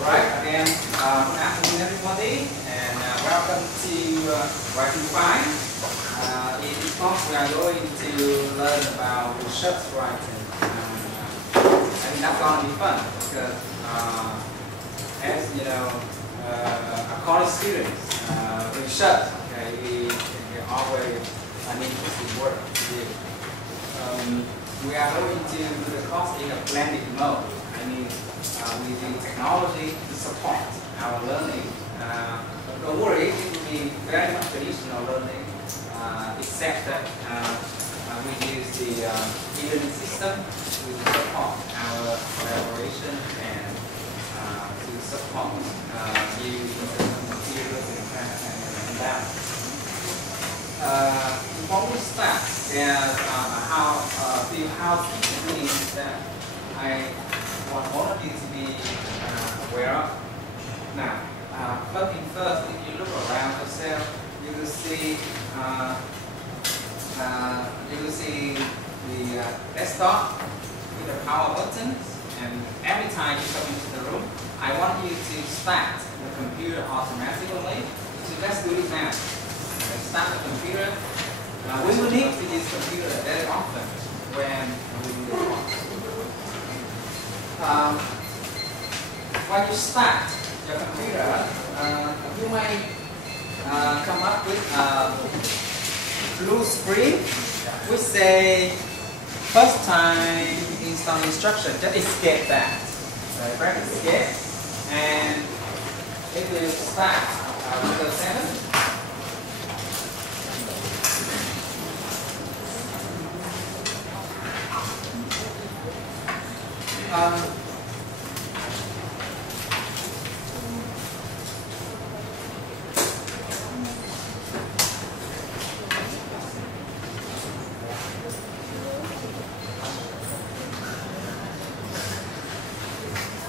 Alright, again, good afternoon everybody, and welcome to Writing 5. In this talk we are going to learn about research writing. I think that's going to be fun because as you know, college students, research, okay, we always need to work to do. We are going to do the course in a blended mode. I mean, we use technology to support our learning. But don't worry, it will be very much traditional learning, except that we use the e-learning system to support our collaboration and to support you in terms of materials and that. Before we start, there's a few housekeeping things that I want all of you to be aware of. Now, first thing first, if you look around yourself, you will see the desktop with the power buttons, and every time you come into the room, I want you to start the computer automatically. So let's do it now. Start the computer. We will need to use computer very often when we do the course. When you start your computer, you may come up with a blue screen which say first time install instruction. Just escape that. So press escape and it will start Windows 7.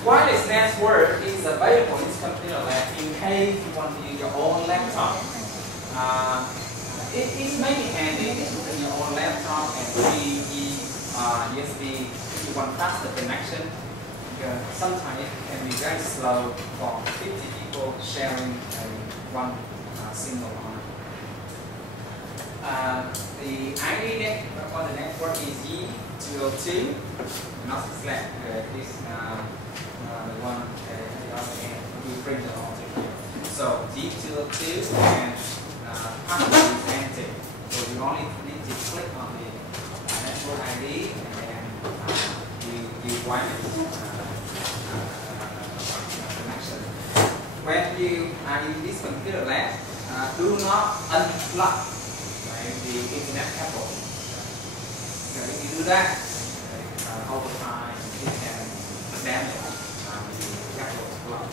Wireless network is available in this computer lab in case you want to use your own laptop. It is maybe handy to put in your own laptop and USB if you want faster connection. Because sometimes it can be very slow for 50 people sharing one single line. The ID for the network is E202, not slash. This the one at the other end. We bring it all together. So G202 and password is empty. So you only need to click on the network ID and you wipe it connection. When you are in this computer lab, do not unplug the internet cable. So if you do that, over time it can damage the cable plug.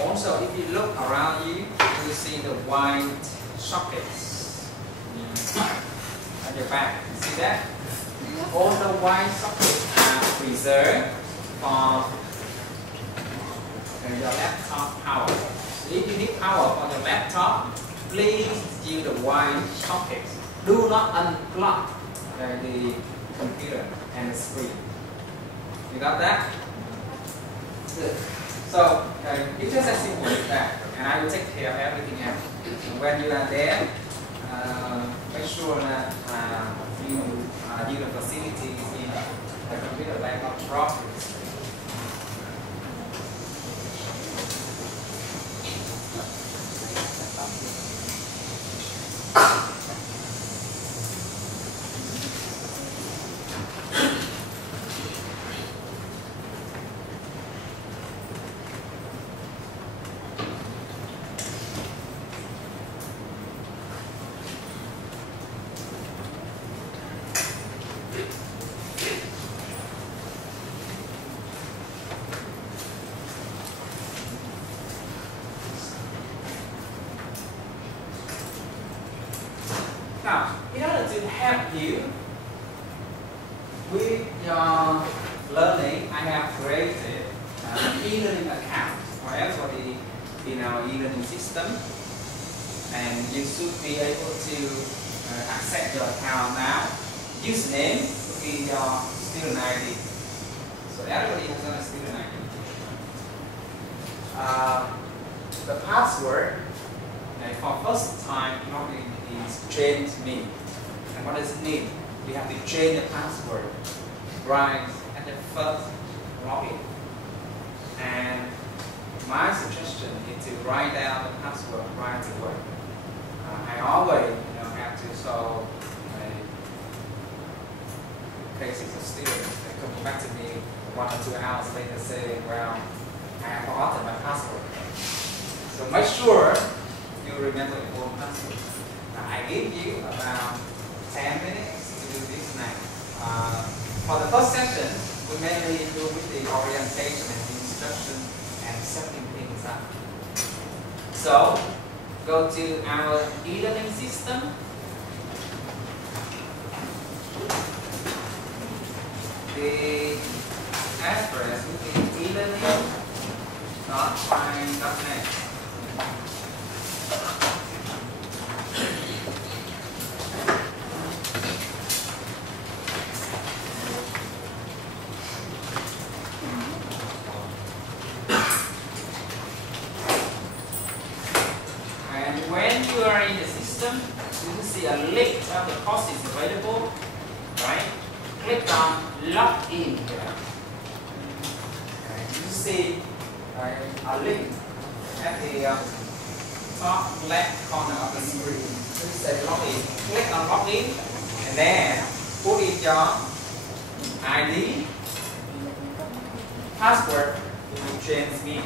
Also, if you look around you, you will see the white sockets at your back. You see that? All the white sockets are preserved for your laptop power. So if you need power for your laptop, please use the white sockets. Do not unplug the computer and the screen. You got that? Good. So it's just as simple as that, and I will take care of everything else. When you are there, make sure that you use the facilities in the computer lab not properly. Now, in order to help you with your learning, I have created an e-learning account for everybody in our e-learning system, and you should be able to access your account now. Username will be your student ID. So everybody has a student ID. the password for first time login is change me. And what does it mean? You have to change the password right at the first login. And my suggestion is to write down the password right away. I always have to solve cases of students that come back to me 1 or 2 hours later saying, well, I have forgotten my password. So make sure you remember your own password. I give you about 10 minutes to do this now. For the first session, we mainly do with the orientation and the instruction and setting things up. So, go to our e-learning system. The address will be e-learning.fine.net. And when you are in the system, you will see a list of the courses available, right? Click on login here. And you see a link at the top left corner of the screen. So you say login. Click on login and then put in your ID, password, to change me.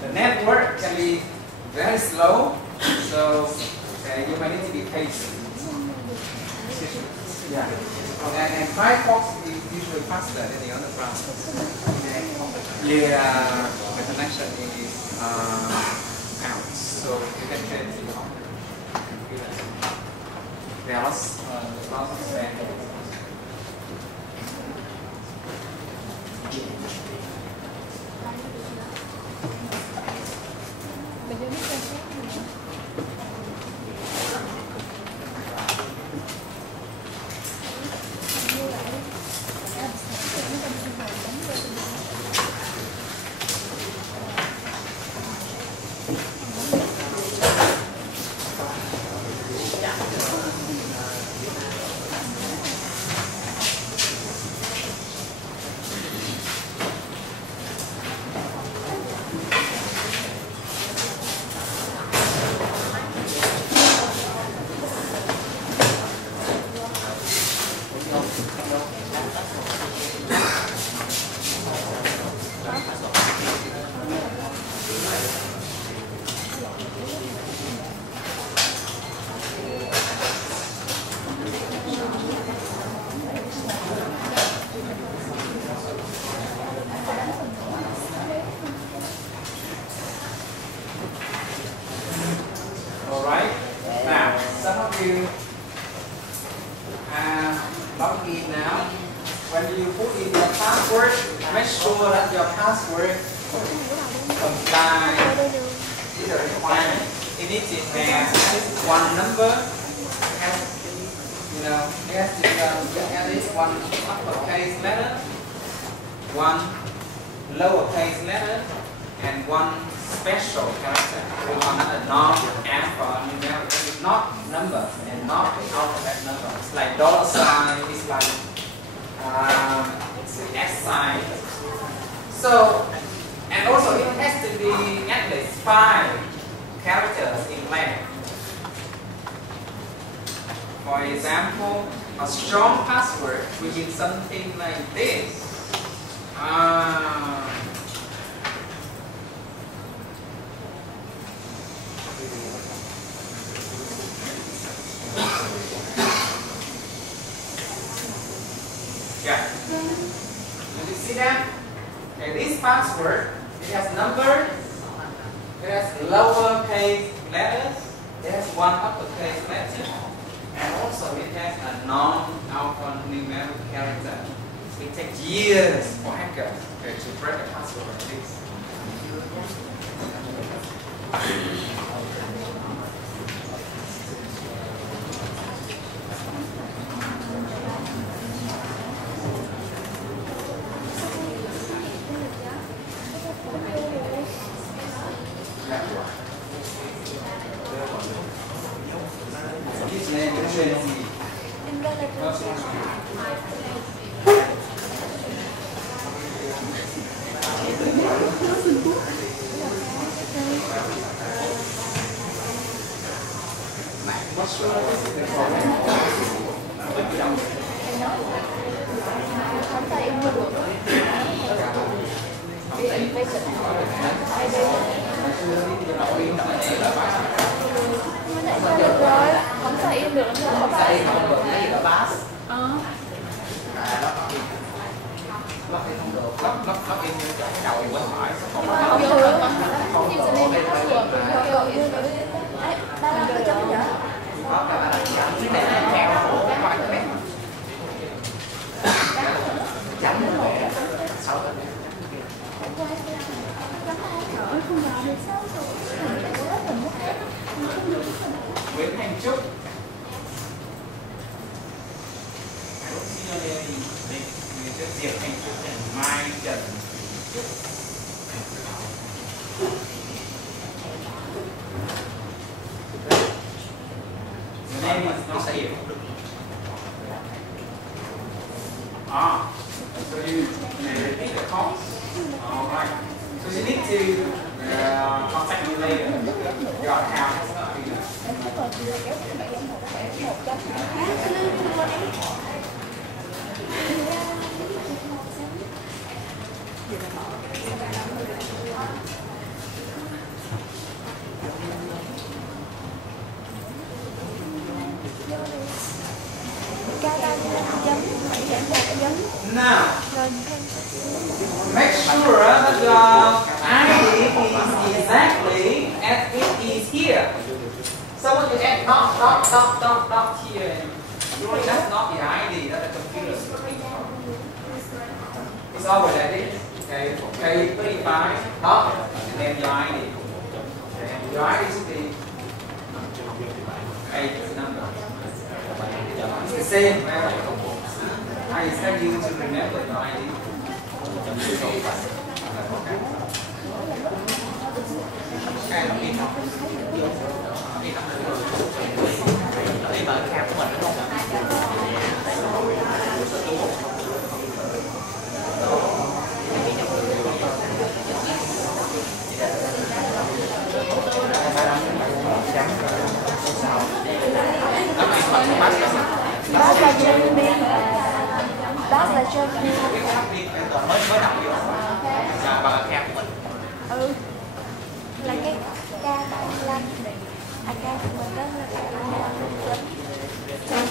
The network can be very slow, so you might need to be patient. Yeah. And Firefox is usually faster than the other browsers. Yeah, the connection is out, so you can change the computer. There are lots of standards. Log in now. When you put in your password, make sure that your password complies with the requirement. It needs to have one number, it has to at least one uppercase letter, one lowercase letter, and one special character. We call that a non-alphanumeric, not number and not the alphabet number. It's like dollar sign, it's like it's an S sign. So, and also it has to be at least 5 characters in length. For example, a strong password will be something like this. Yeah. Did you see that? Okay, this password, it has numbers, it has lowercase letters, it has one uppercase letter, and also it has a non-alphanumeric character. It takes years for hackers to break a password like this. His name is Tracy. Không xài in được, không xài in không được, cái gì đó pass. Lắp in không được, lắp in như cái đầu quên hỏi. Không được, không username and password. Ba cái chấm vậy? Cái này là treo của qua cái bé. Chấm nữa. Sau đó. Không vào được sao? Nguyễn Thành Trúc. I don't see any mình sẽ Diệp Thành Trúc and Mai Trần. The name is not here. So you repeat the call. Alright. So you need to contact me later. Your account has not been now, make sure that the ID is exactly as it is here. So when you add dot here, usually that's not the ID, that's the computer screen. It's always like this. Okay, K35 dot and then the ID. Okay, and the ID should be a number. It's the same value. I expect you to remember the ID. Đó là cho mới đọc vô bằng account của mình. Là cái K35 account của mình đó là K35. K35.35701.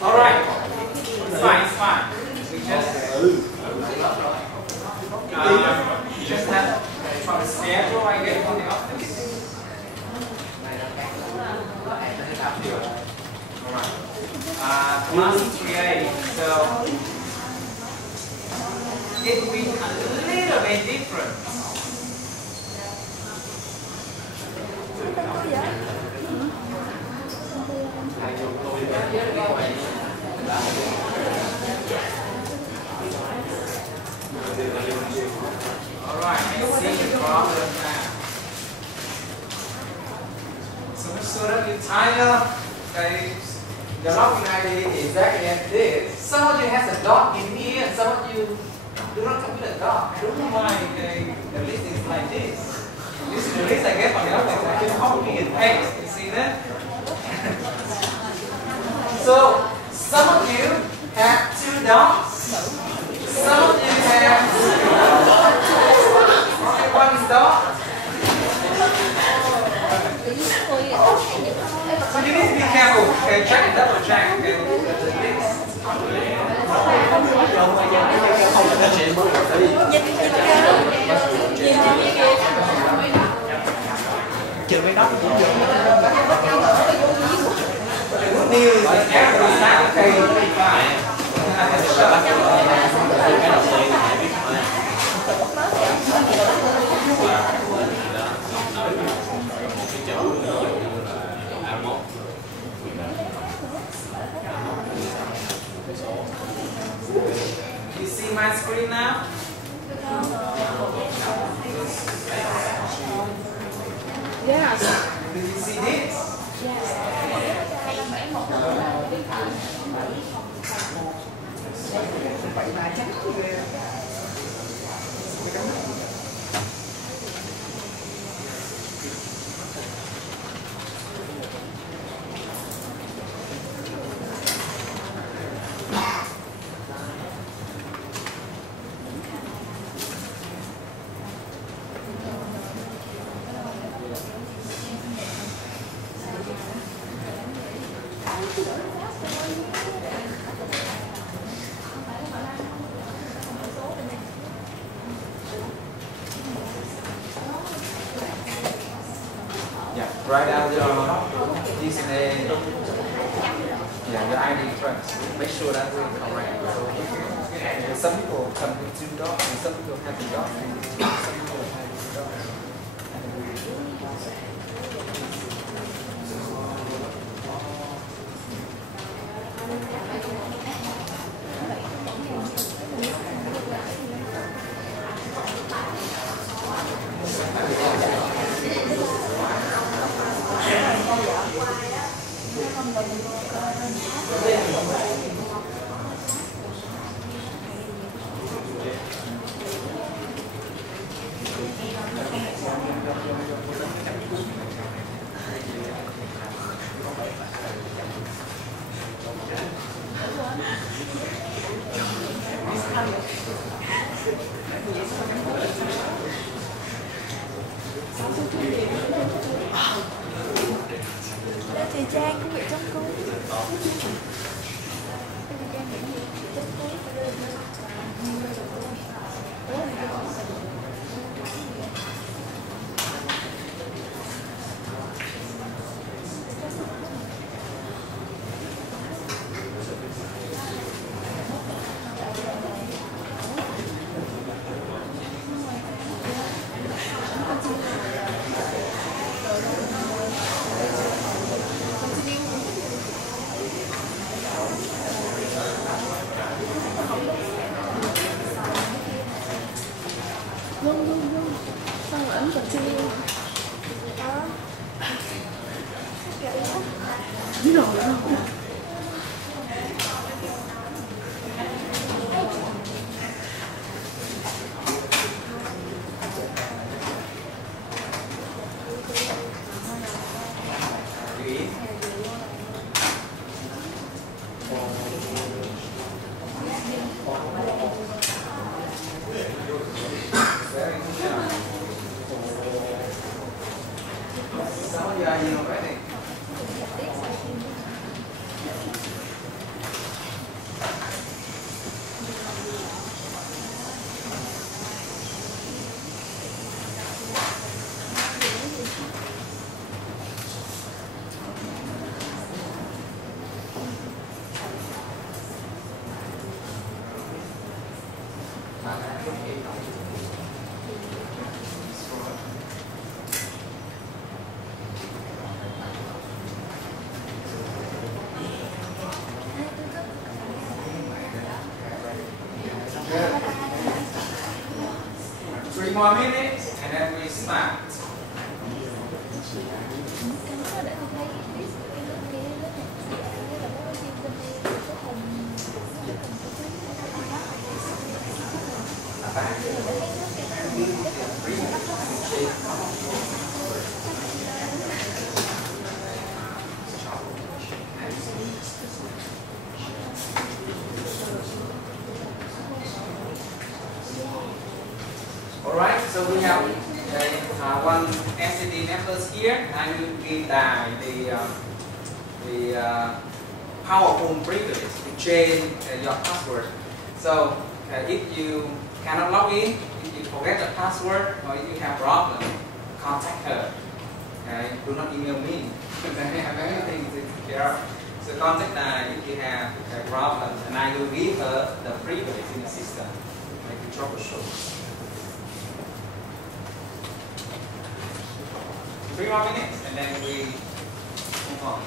Alright, it's fine. We just have from the schedule I get from the office. Alright. Class 3A. So it will be a little bit different. Alright, let's see the problem now. So make sure that you tie up the login ID exactly as this. Some of you has a dot in here and some of you do not come with a dot. I don't know why the list is like this. This is the list I get from the office. I just copy and paste. You see that? So some of you have 2 dots. Some of you have only 1 dot. So you need to be careful. Okay, check and double check. Okay, the list. Trừ cái đó cũng được. The good news is that every time you see my screen now? Yes. Do you see this? Yeah, write down your username. Yeah, your ID first. Make sure that we're correct. So, some people come with 2 dots and some people have the dots and some people have the dots. Thì Trang cũng bị trong cung. Xong ấn continue. Đó. Biết rồi đó. more minutes and then we start. Alright, so we have one entity network here. I will give the powerful privilege to change your password. So if you cannot log in, if you forget the password, or if you have problem, contact her. Do not email me. I have many things to take care of. So contact her if you have a problem, and I will give her the privilege in the system, like a troubleshoot. 3 more minutes and then we move on.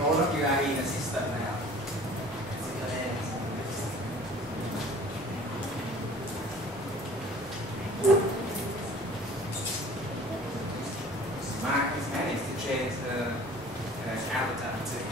All of you are in the system now. Mark has managed to change the avatar too.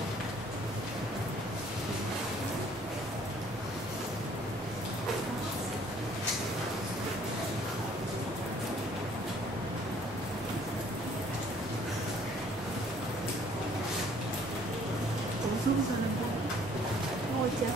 Ngồi chờ.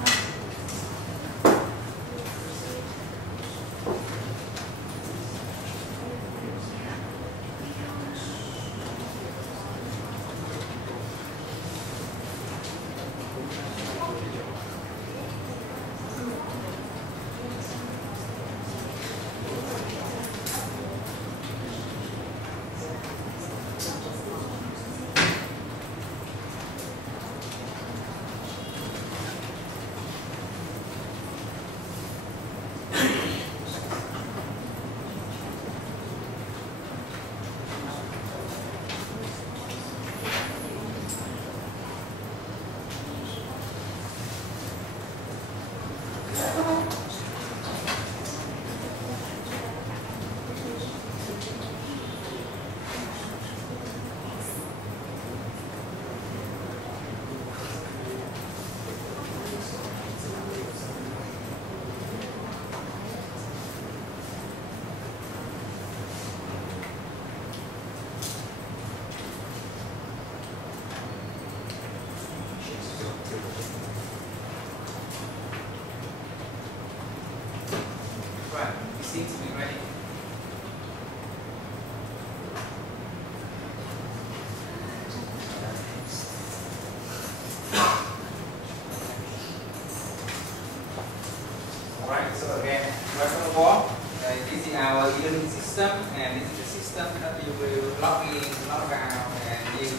log in, log out, and use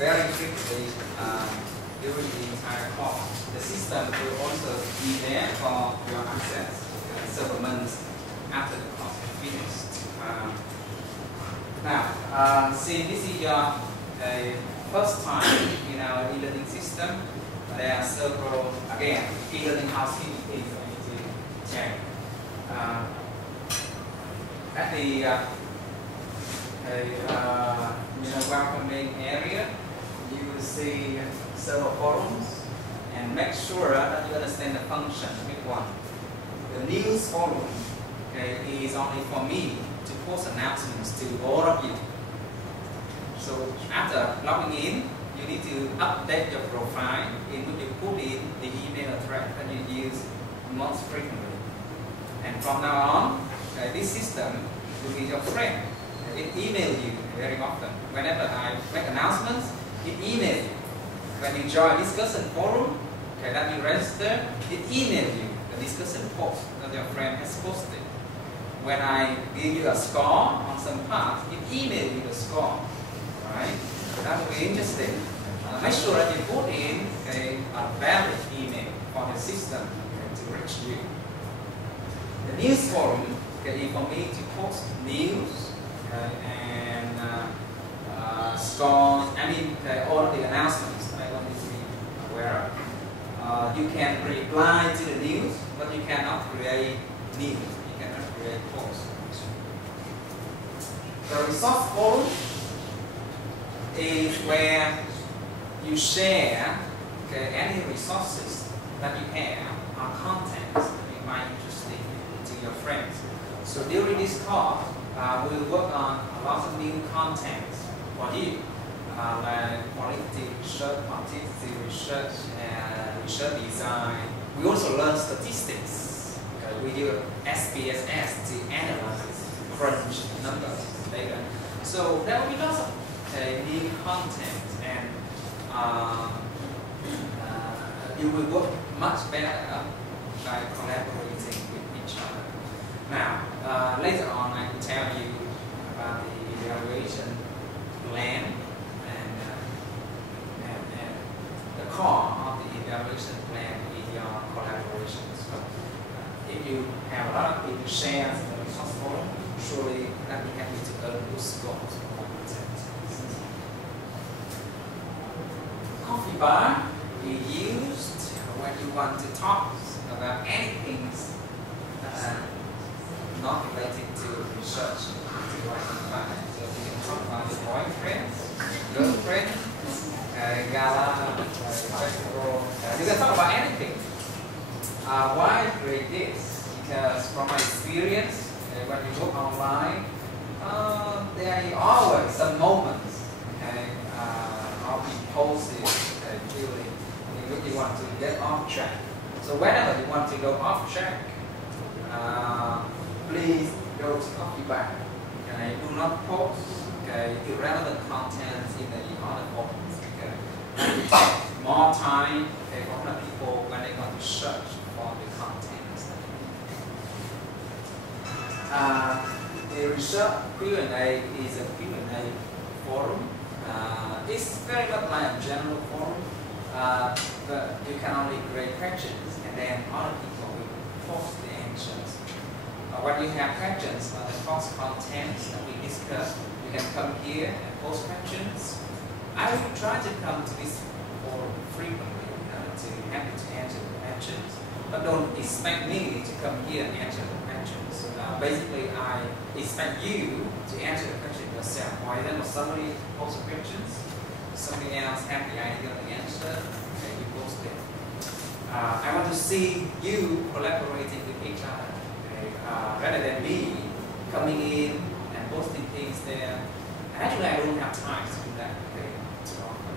very frequently during the entire course. The system will also be there for your access several months after the course is finished. Now, since this is your first time in our e-learning system, there are several, again, e-learning housekeeping things I need to check. At the welcoming area, you will see several forums, and make sure that you understand the function of each one. The news forum is only for me to post announcements to all of you. So after logging in, you need to update your profile in which you put in the email address that you use most frequently. And from now on, this system will be your friend. It emails you very often. Whenever I make announcements, it emails you. When you join discussion forum, that you register, it emails you the discussion post that your friend has posted. When I give you a score on some part, it emails you the score. Right? So that will be interesting. Make sure that you put in a valid email for the system to reach you. The news forum is for me to post news and scores, all the announcements that I want you to be aware of. You can reply to the news, but you cannot create news. You cannot create posts. The resource forum is where you share any resources that you have or contents that you might interested to your friends. So during this course, we will work on a lot of new contents for you, like qualitative research, quantitative research, and research design. We also learn statistics. We do SPSS to analyze crunch numbers, data. So there will be lots of new content, and you will work much better by collaborating with each other. Now, later on, I will tell you about the evaluation plan and the core of the evaluation plan is your collaborations. If you have a lot of people share the resource forum, surely that will help you to earn good scores. Coffee bar is used when you want to talk about anything not related to research. So you can talk about your boyfriend, girlfriend, gala, festival. You can talk about anything. Why I create this? Because from my experience, when you look online, there are always some moments of impulsive feeling in which you want to get off track. So whenever you want to go off track, please go to coffee bar. Do not post irrelevant content in the other forums. More time for other people when they want to search for the content. The research Q&A is a Q&A forum. It's very much like a general forum, but you can only create questions and then other people will post the answers. When you have questions on the course contents that we discussed, you can come here and post questions. I will try to come to this forum frequently to help you to answer the questions, but don't expect me to come here and answer the questions. Basically, I expect you to answer the question yourself. Why then somebody post questions, somebody else have the idea of the answer, and you post it. I want to see you collaborating with each other, rather than me coming in and posting things there. Actually, I don't have time to do that too often.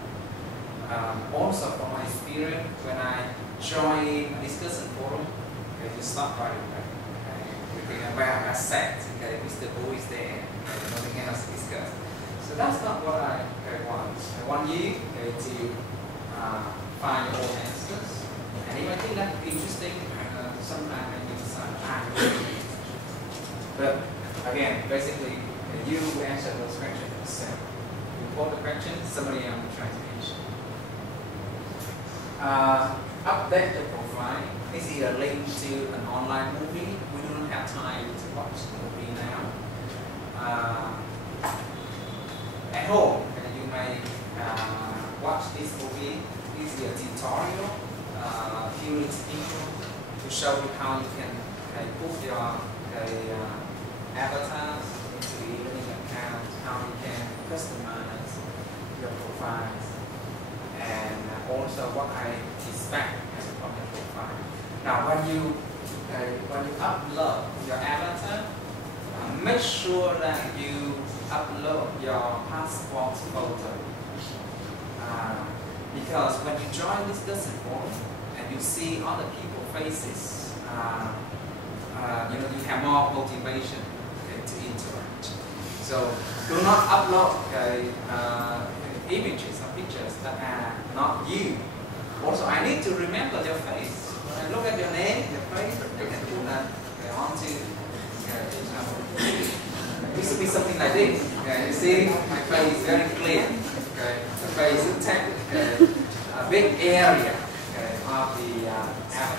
Also, from my experience, when I join a discussion forum, you stop right away. Where I sat, Mr. Boo is there, nothing else to discuss. So that's not what I want. I want you to find your own answers. And if I think that's interesting, sometimes I need some time. But again, basically, you answer those questions summary I'm trying to mention. Update your profile. This is a link to an online movie. We don't have time to watch the movie now. At home, you may watch this movie. This is a tutorial, few intro to show you how you can put your avatars into the e-learning account, how you can customize your profiles, and also what I expect from your profile. Now, when you upload your avatar, make sure that you upload your passport photo. Because when you join this discussion forum and you see other people's faces, you have more motivation to interact. So do not upload images or pictures that are not you. Also, I need to remember your face. When I look at your name, your face, I can do that onto it should be something like this. You see, my face is very clear. The face is intact. A big area of the avatar.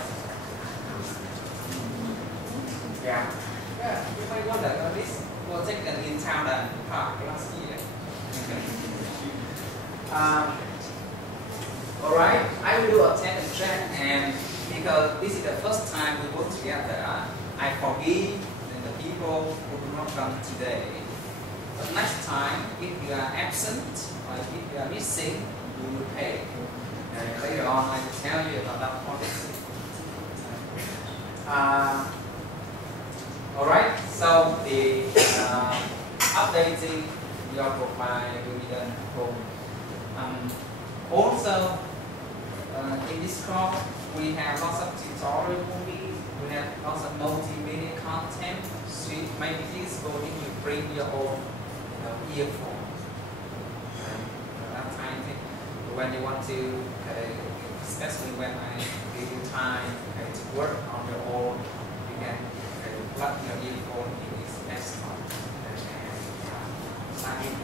You might wonder, this was taken in Thailand Park last year. Alright, I will do a test and check, and because this is the first time we work together, I forgive the people who do not come today. But next time, if you are absent or if you are missing, you will pay. And later on, I will tell you about that policy. Alright, so the updating your profile will be done at home. Also, in this course, we have lots of tutorial movies, we have lots of multimedia content. So it may be useful if you bring your own earphones. That kind of thing. When you want to, especially when I give you time to work on your own, you can plug your earphone in this desktop and plug in.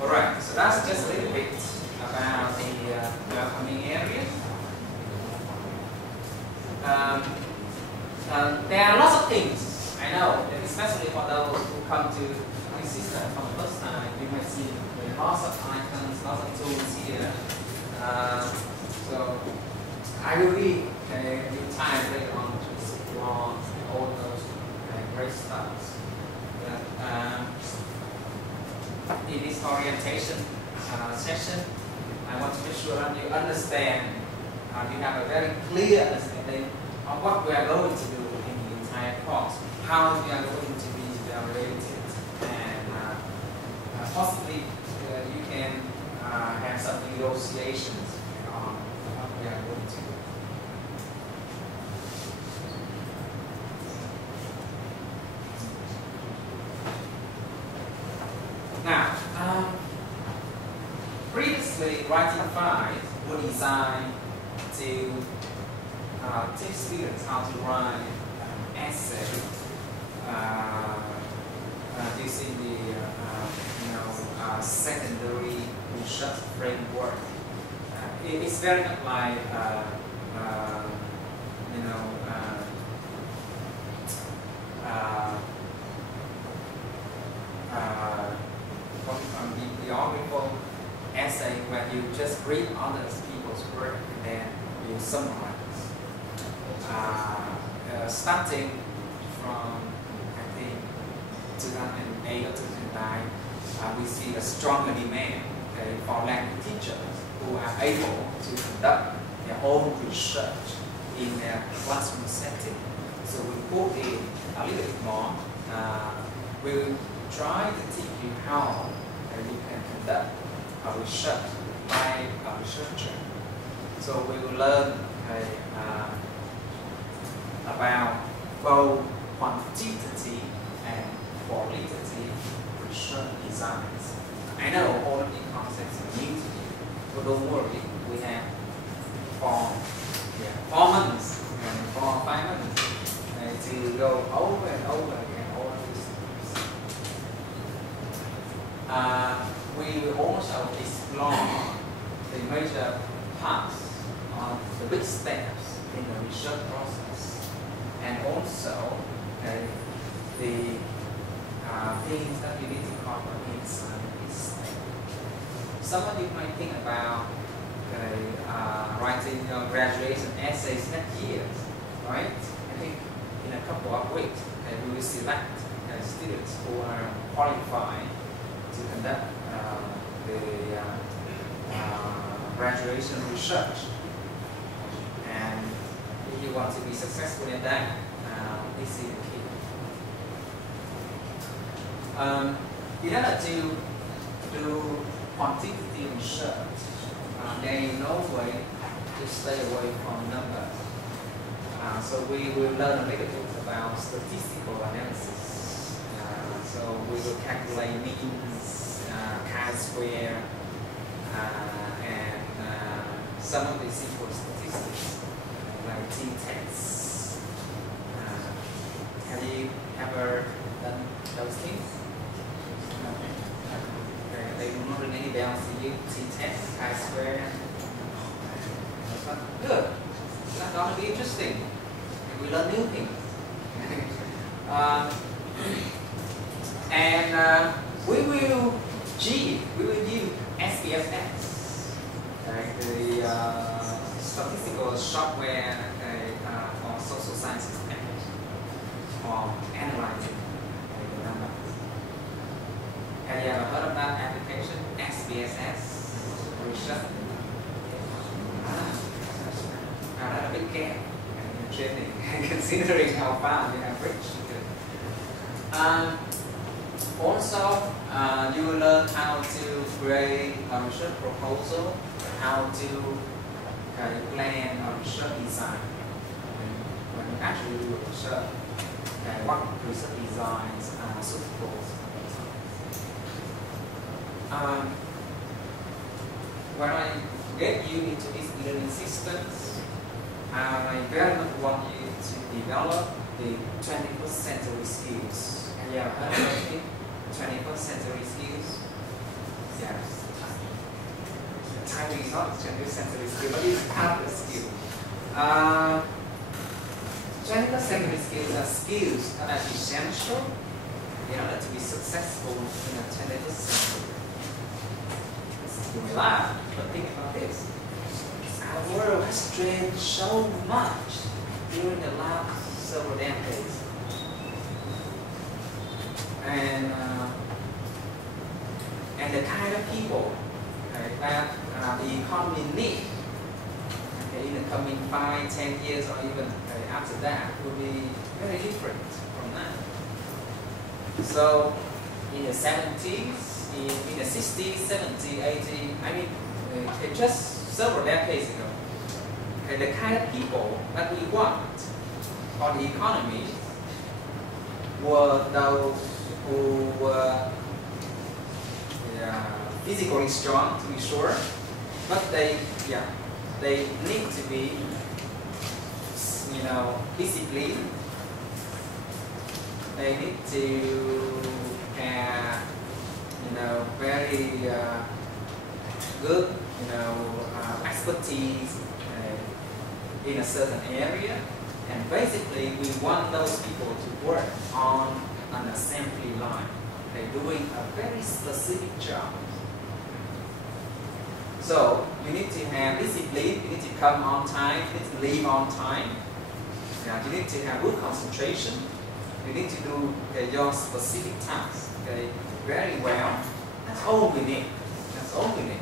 Alright, so that's just a little bit about the upcoming areas. There are lots of things, I know, especially for those who come to this system for the first time. You may see lots of icons, lots of tools here. So I will give you time later on to explore all those great stuff. In this orientation session, I want to make sure that you understand, you have a very clear understanding of what we are going to do in the entire course, how we are going to be evaluated, and possibly you can have some negotiations on what we are going to do. Now, previously, Writing 5 was designed to teach students how to write essay using the secondary research framework. It's very much like the article essay where you just read other people's work and then you summarize. Starting from, I think, 2008 or 2009, we see a stronger demand for language teachers who are able to conduct their own research in their classroom setting. So we put in a little bit more. We'll try to teach you how you can conduct a research by a researcher. So we will learn about both quantitative and qualitative research designs. I know all of these concepts are new to you, but don't worry, we have 4 months and 4 or 5 months to go over and over again all of these major parts of the big steps in the research process, and also the things that you need to cover inside each step. Some of you might think about writing graduation essays next year, right? I think in a couple of weeks we will select students who are qualified to conduct the graduation research. And if you want to be successful in that, this is the key. In order to do quantitative research, there is no way to stay away from numbers. So we will learn a little bit about statistical analysis. So we will calculate means, chi-square, and some of the simple statistics like t-tests. Have you ever done those things? They do not ring any bells to you. T-test, chi-square. Good. That's going to be interesting. We learn new things. And we will use SPSS, the statistical software for social sciences for analyzing the numbers. Have you ever heard of that application, SPSS research? That's a big gap in training, considering how far you have reached. Also, you will learn how to create a research proposal, how to plan a research design. When you actually do research, what research designs are suitable. When I get you into these learning systems, I very much want you to develop the 21st century skills. Have you ever heard of it? 21st century skills? Yes. Timing is not 21st century skill, but it's part of the skill. 21st century skills are skills that are essential in order to be successful in the 21st century. You may laugh, but think about this. Our world has changed so much during the last several decades. And the kind of people that the economy needs in the coming 5, 10 years or even after that will be very different from that. So in the 70s, in the 60s, 70s, 80s, I mean just several decades ago, the kind of people that we want for the economy were those who were physically strong, to be sure, but they need to be, disciplined. They need to have, very good, expertise in a certain area, and basically we want those people to work on an assembly line. They're doing a very specific job. So you need to have discipline, you need to come on time, you need to leave on time. You need to have good concentration. You need to do your specific tasks very well. That's all we need. That's all we need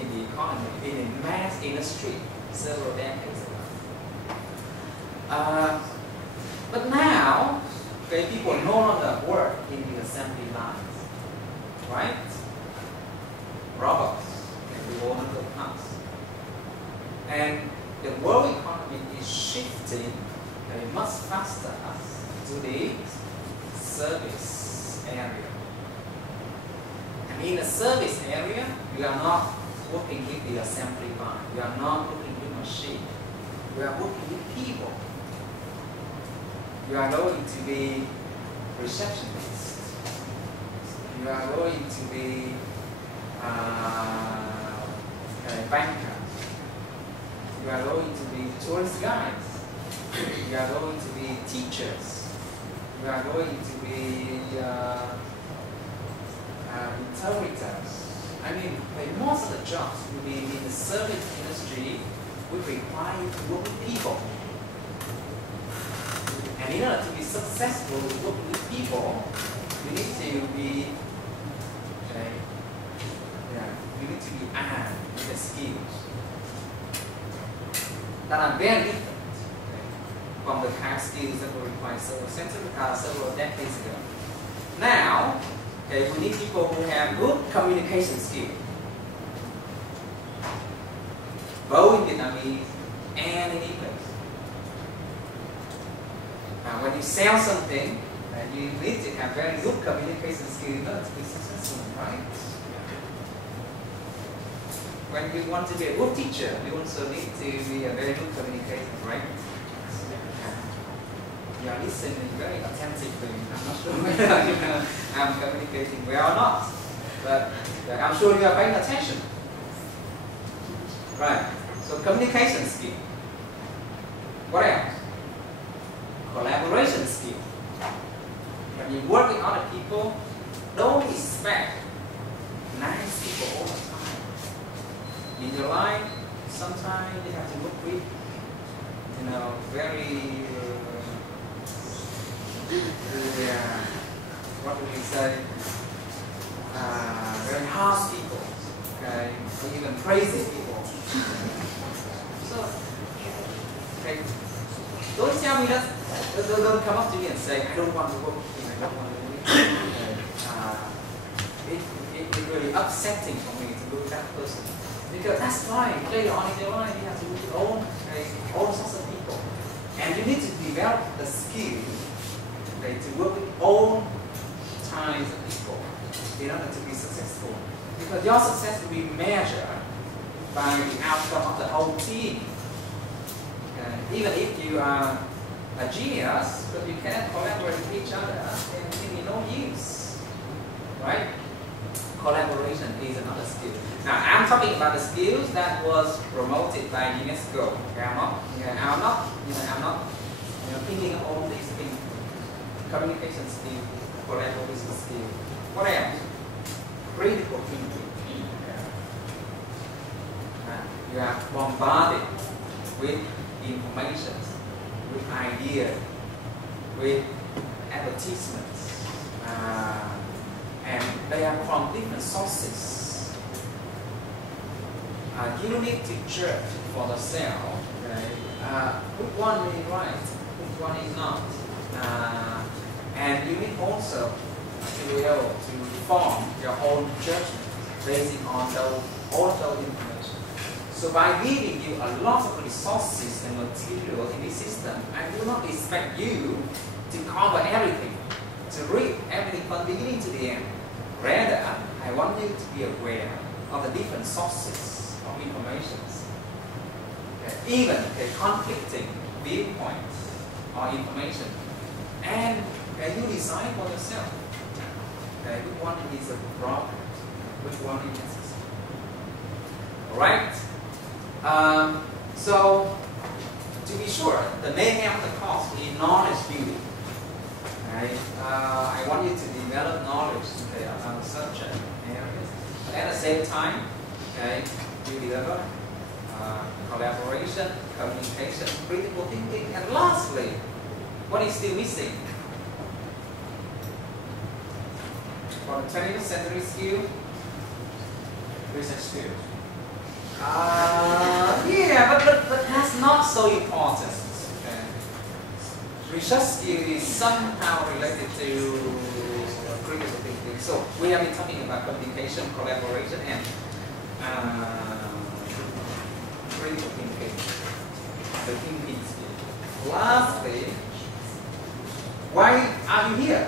in the economy, in the mass industry several decades ago. But now, people no longer work in the assembly lines, right? Robots can do all of the tasks. And the world economy is shifting much faster to the service area. And in the service area, you are not working with the assembly line. You are not working with machine. You are working with people. You are going to be receptionists. You are going to be banker. You are going to be tourist guides. You are going to be teachers. You are going to be interpreters. I mean, most of the jobs will be in the service industry will require you to work with people. And in order to be successful working with people, you need to be armed with the skills that are very different from the kind of skills that were required several decades ago. Now, we need people who have good communication skills, both in Vietnamese and in English. When you sell something, you need to have very good communication skills in order to be successful, right? When we want to be a good teacher, we also need to be a very good communicator, right? You are listening very attentively. I'm not sure whether I'm communicating well or not, but I'm sure you are paying attention. Right. So communication skill. What else? Collaboration skill. When you work with other people, don't expect nice people all the time. In your life, sometimes you have to work with, very what do we say? Very harsh people, okay, or even crazy people. So, okay, don't tell me that. Don't come up to me and say, I don't want to work with you. I don't want to work with you. It's really upsetting for me to look at that person, because that's fine. Later on in your life, you have to work with all sorts of people, and you need to develop the skill to work with all kinds of people in order to be successful. Because your success will be measured by the outcome of the whole team. Even if you are a genius, but you cannot collaborate with each other, then it will be no use. Right? Collaboration is another skill. Now, I'm talking about the skills that was promoted by UNESCO. Okay, I'm not thinking of all these things. Communication skill, collaboration skill. What else? Critical thinking. You are bombarded with information, with ideas, with advertisements, and they are from different sources. You need to judge for yourself, which one is right, which one is not. And you need also to be able to form your own judgment based on all those information. So by giving you a lot of resources and material in this system, I do not expect you to cover everything, to read everything from the beginning to the end. Rather, I want you to be aware of the different sources of information, even conflicting viewpoints or information. And you decide for yourself which one is appropriate, which one is necessary. Alright? So, to be sure, the main aim of the course is knowledge building. Right? I want you to develop knowledge about subject areas. But at the same time, you develop collaboration, communication, critical thinking, and lastly, what is still missing? For the 20th century skill, research skills. Yeah, but that's not so important. Okay. Research skill is somehow related to critical thinking. So we have been talking about communication, collaboration, and critical thinking. The thinking skill. Lastly, why are you here?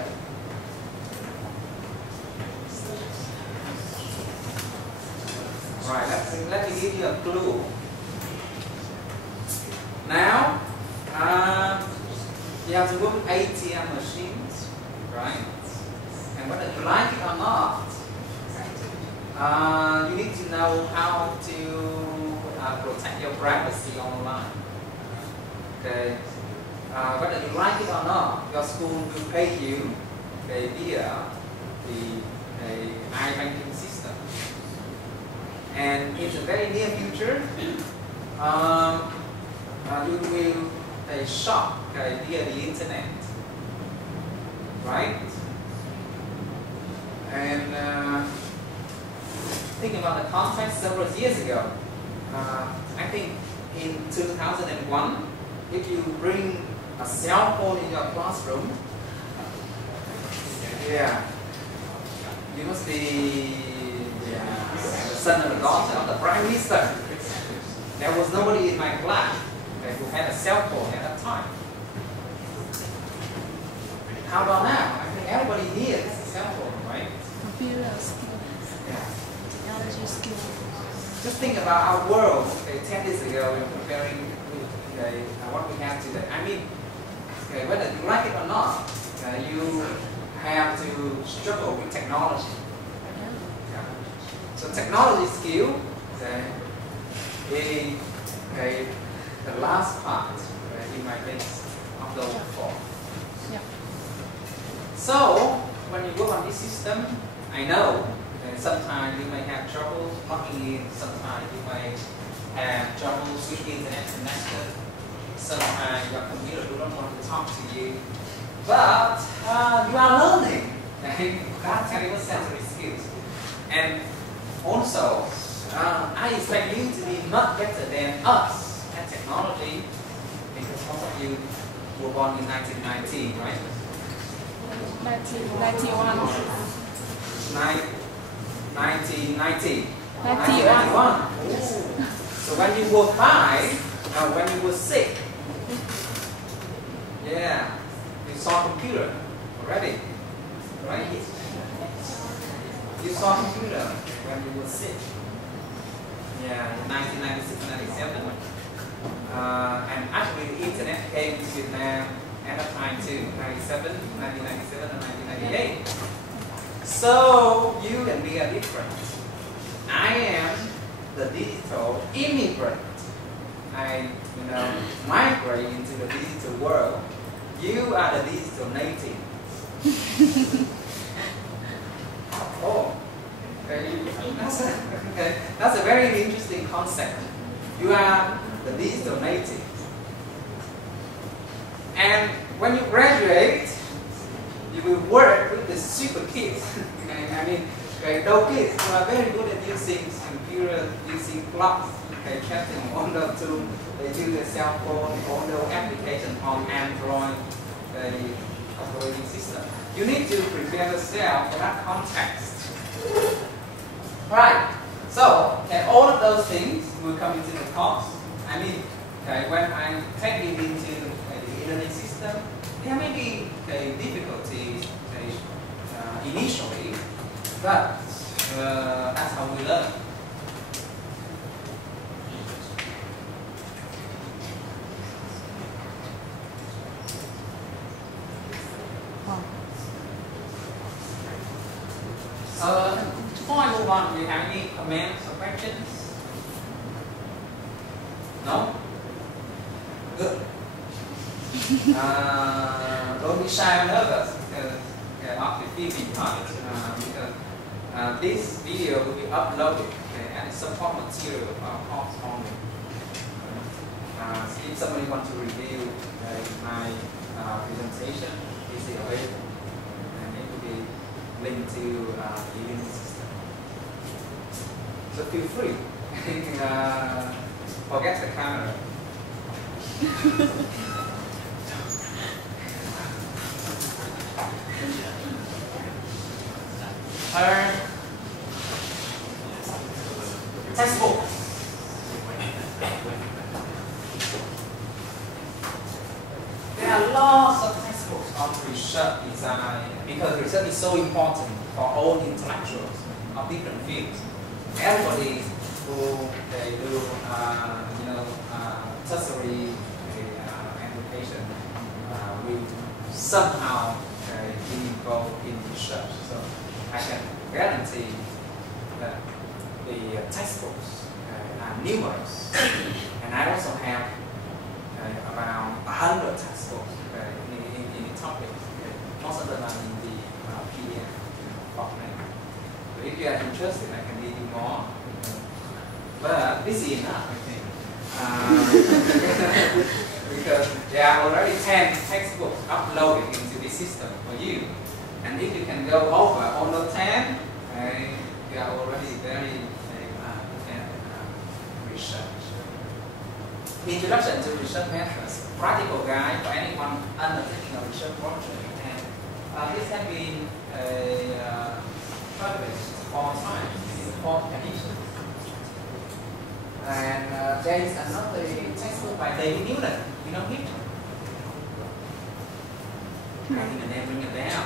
Right, let me give you a clue. Now, you have to work with ATM machines, right? And whether you like it or not, you need to know how to protect your privacy online. Okay, whether you like it or not, your school will pay you via the iBanking system. And in the very near future, you will shop via the internet, right? And thinking about the context several years ago, I think in 2001, if you bring a cell phone in your classroom, yeah, you must be the son or the daughter of the Prime Minister. There was nobody in my class who had a cell phone at that time. How about now? I think everybody here has a cell phone, right? Computer skills, Yeah. technology skills. Just think about our world 10 years ago and comparing with what we have today. I mean, whether you like it or not, you have to struggle with technology. Yeah. So technology skill is the last part in my list of those four. Yeah. So when you work on this system, I know sometimes you may have trouble logging in, sometimes you may have trouble switching internet connection, sometimes your computer does not want to talk to you. But you are learning. That's technical sensory skills. And also, I expect you to be much better than us at technology, because most of you were born in 1990, right? 1991. 1990. 91. So when you were 5, when you were 6, yeah, you saw computer already, right? You saw computer when you were 6. Yeah, 1996, 97. And actually the internet came to Vietnam at that time too, 1997 and 1998. So you and me are different. I am the digital immigrant. I, migrate into the digital world. You are the digital native. Oh, that's a very interesting concept. You are the digital native. And when you graduate, you will work with the super kids. I mean, those kids who are very good at using computer, using clocks, chatting on the tool, they use a cell phone, on the application on Android, the operating system. You need to prepare yourself for that context. Right. So, all of those things will come into the course. I mean, when I take you into the learning system, there may be difficulties initially, but that's how we learn. Before I move on, do you have any comments or questions? No? Good. Don't be shy or nervous of the feeling part, because this video will be uploaded as support material of course only. If somebody wants to review my presentation, is it available? And it will be linked to the learning system. So feel free. Forget the camera. Textbook. There are lots of textbooks on research design because research is so important for all intellectuals of different fields. Everybody who they do, tertiary education will somehow be involved in research. So I can guarantee that the textbooks are numerous, and I also have about 100 textbooks in the topic. Most of them are in the PDF format. So if you are interested, I can give you more. But this is enough, I think. Because there are already 10 textbooks uploaded into the system for you. And if you can go over all the 10, you are already very good at research. Introduction to research methods, practical guide for anyone undertaking a research project. And this has been published 4 times in 4 editions. And there is another textbook by David Newland. You know him? I think the name ring a bell.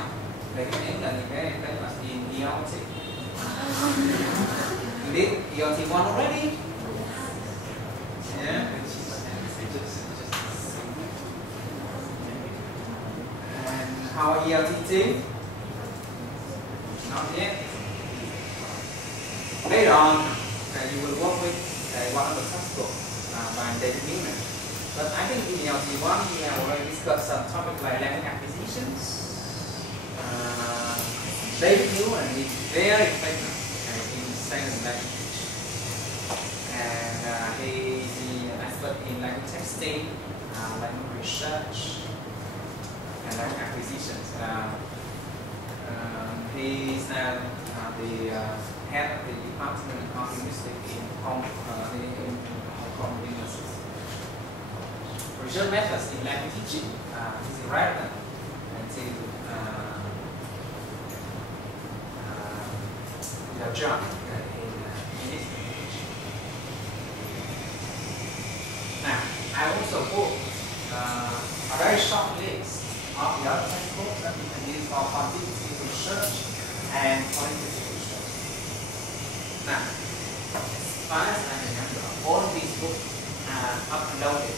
David Newland is very famous in ELT. You did ELT 1 already? Yeah. And how are ELT 2? Not yet. Later on, you will work with one of the textbooks by David Newland. But I think in ELT 1 we have already discussed some topics like language acquisitions. David Newland is very famous in second language. And he is an expert in language testing, language research, and language acquisitions. He is now the head of the Department of Linguistics in Hong Kong University. Research methods in language teaching is relevant to your job in this language. Now, I also put a very short list of the other textbooks that you can use for quantitative research and qualitative research. Now, as far as I remember, all of these books are uploaded.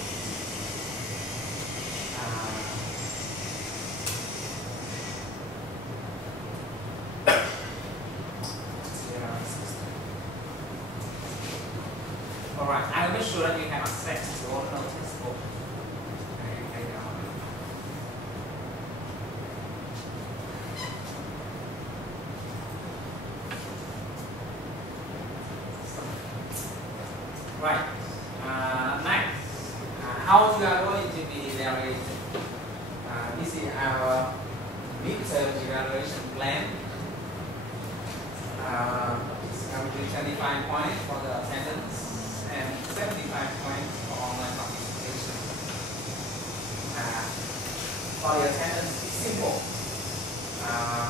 Alright, I'll make sure that you have access to all those textbooks. Right. Next, how you are going to be evaluated? This is our midterm evaluation plan. It's going to be 25 points for the attendance and 75 points for online participation. For the attendance, it's simple.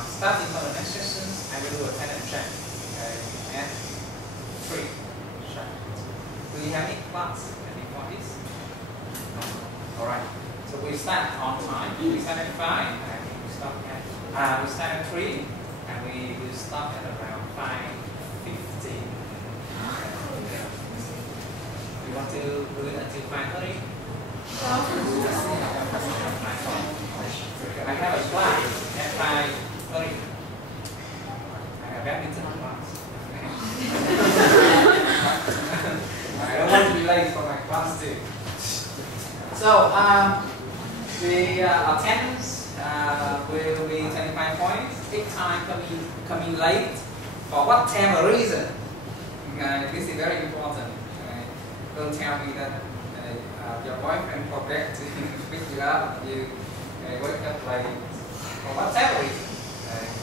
Starting from the next sessions, I will do attendance check. And 3. Do you have any class? Any parties? No. Alright. So we start on time. We start at 5 and we stop at we start at 3 and we will stop at around 5:15. You want to do it until 5:30? I have a class at 5:30. I have badminton class. I don't want to be late for my class too. So the attendance will be 25 points. If time coming late for whatever reason, this is very important. Don't tell me that your boyfriend forget to pick you up. You wake up late for whatever reason.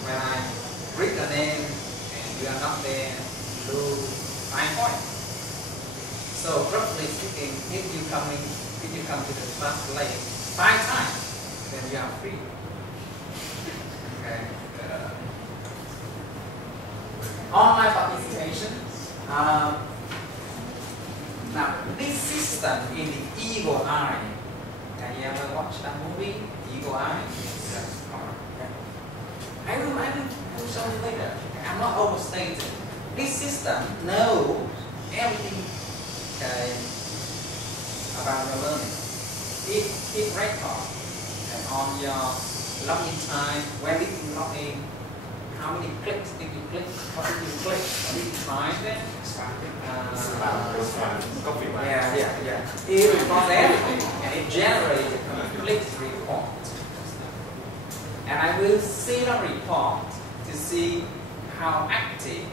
When I read the name and you are not there, you lose 5 points. So roughly speaking, if you come to the class late 5 times, then you are free. Okay. Online participation. Now this system in the Eagle Eye. Have you ever watched that movie, Eagle Eye? Yes. I will show you later. I'm not overstating. This system knows everything about your learning. It records on your login time, when did you log in, how many clicks did you click? What did you click? What did you find then? Yeah. It records everything and it generates a complete report. And I will see the report to see how active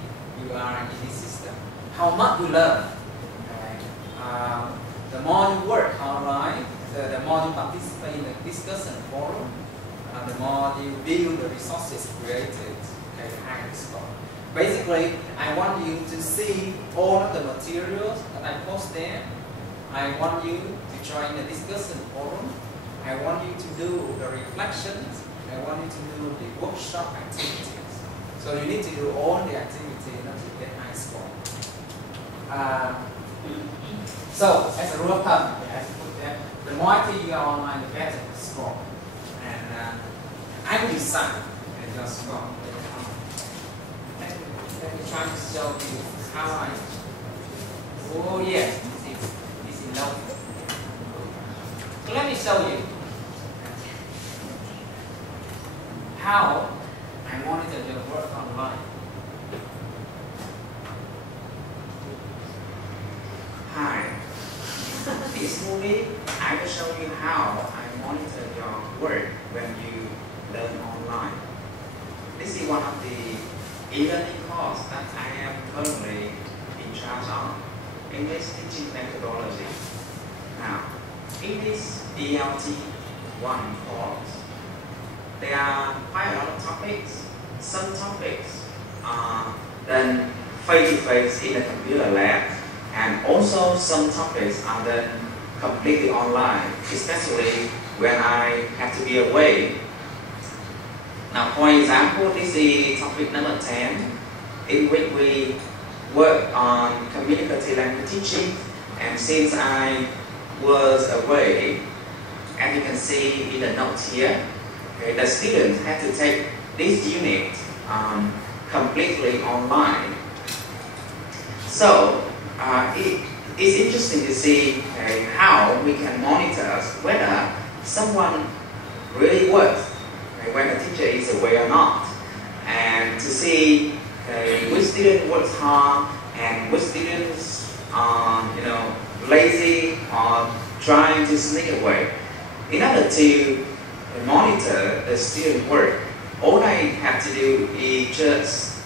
you are in this system, how much you learn. Okay? The more you work online, the more you participate in the discussion forum, the more you build the resources created, okay, higher score. Basically, I want you to see all of the materials that I post there. I want you to join the discussion forum. I want you to do the reflections. I want you to do the workshop activities. So you need to do all the activities in order to get high score. So as a rule of thumb, the more active you are online, the better the score. And I will decide your score. Let me try to show you how I. Oh yes, this is enough. So let me show you how I monitor your work online. Hi. This movie, I will show you how I monitor your work when you learn online. This is one of the e-learning course that I am currently in charge of, English teaching methodology. Now, in this ELT1 course, there are quite a lot of topics. Some topics are done face-to-face in the computer lab, and also some topics are done completely online, especially when I have to be away. Now, for example, this is topic number 10, in which we work on communicative language teaching, and since I was away, as you can see in the notes here, okay, the students had to take this unit completely online. So it's interesting to see how we can monitor whether someone really works when the teacher is away or not, and to see which student works hard and which students are lazy or trying to sneak away. In order to monitor the student work, all I have to do is just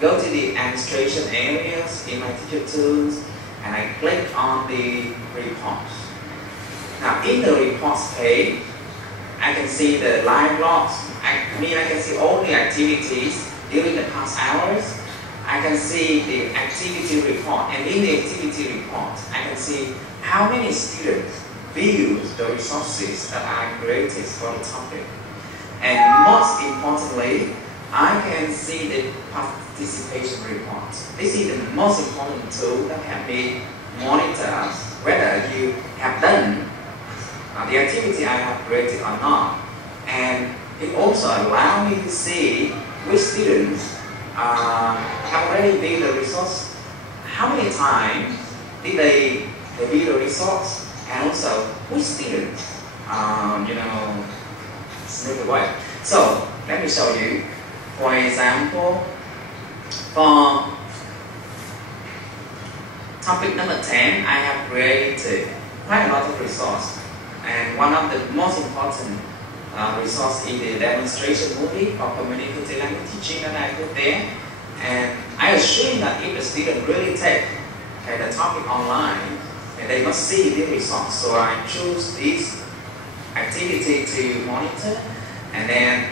go to the administration areas in my teacher tools, and I click on the reports. Now in the reports page, I can see the live logs. I can see all the activities during the past hours. I can see the activity report, and in the activity report, I can see how many students view the resources that I created for the topic. And most importantly, I can see the participation report. This is the most important tool that helps me monitor whether you have done the activity I have created or not. And it also allows me to see which students have already viewed the resource, how many times did they view the resource, and also which students sneak away. So let me show you. For example, for topic number 10, I have created quite a lot of resources. And one of the most important resource is the demonstration movie for communicative language teaching that I put there. And I assume that if the student really take the topic online, and they must see the resource. So I choose this activity to monitor, and then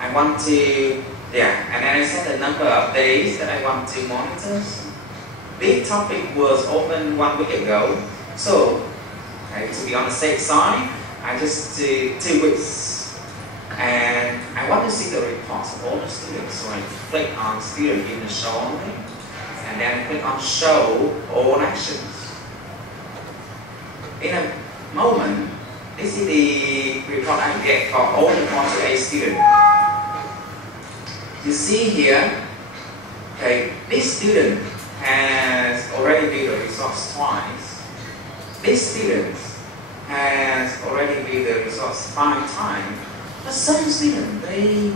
I want to, and then I set the number of days that I want to monitor. This topic was opened 1 week ago, so to be on the safe side, I just do 2 weeks. And I want to see the reports of all the students, so I click on student in the show only, and then click on show all actions. In a moment, this is the report I get for all the 48 students. You see here, this student has already viewed the resource twice. This student has already viewed the resource 5 times. But some students, they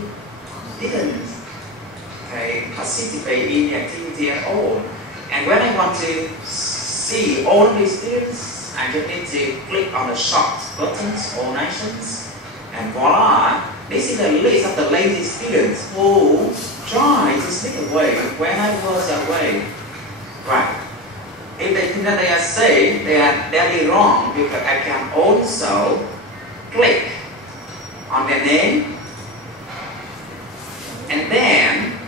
didn't participate in the activity at all. And when I want to see all the students, I just need to click on the short buttons, all nations, and voila, this is the list of the lazy students who tried to sneak away when I was away. Right. If they think that they are safe, they are deadly wrong, because I can also click on their name, and then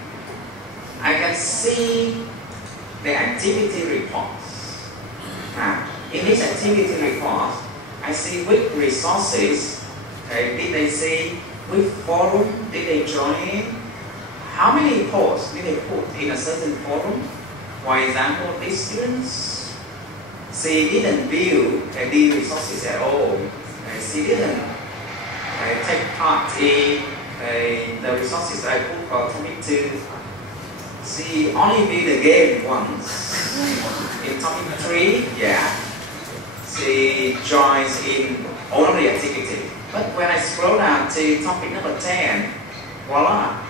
I can see the activity reports. Now, in this activity report, I see which resources, did they see, which forum did they join, how many posts did they put in a certain forum. For example, these students, she didn't view the resources at all. She didn't take part in the resources I put for topic 2. She only viewed the game once. In topic 3, yeah, she joins in all of the activity. But when I scroll down to topic number 10, voila,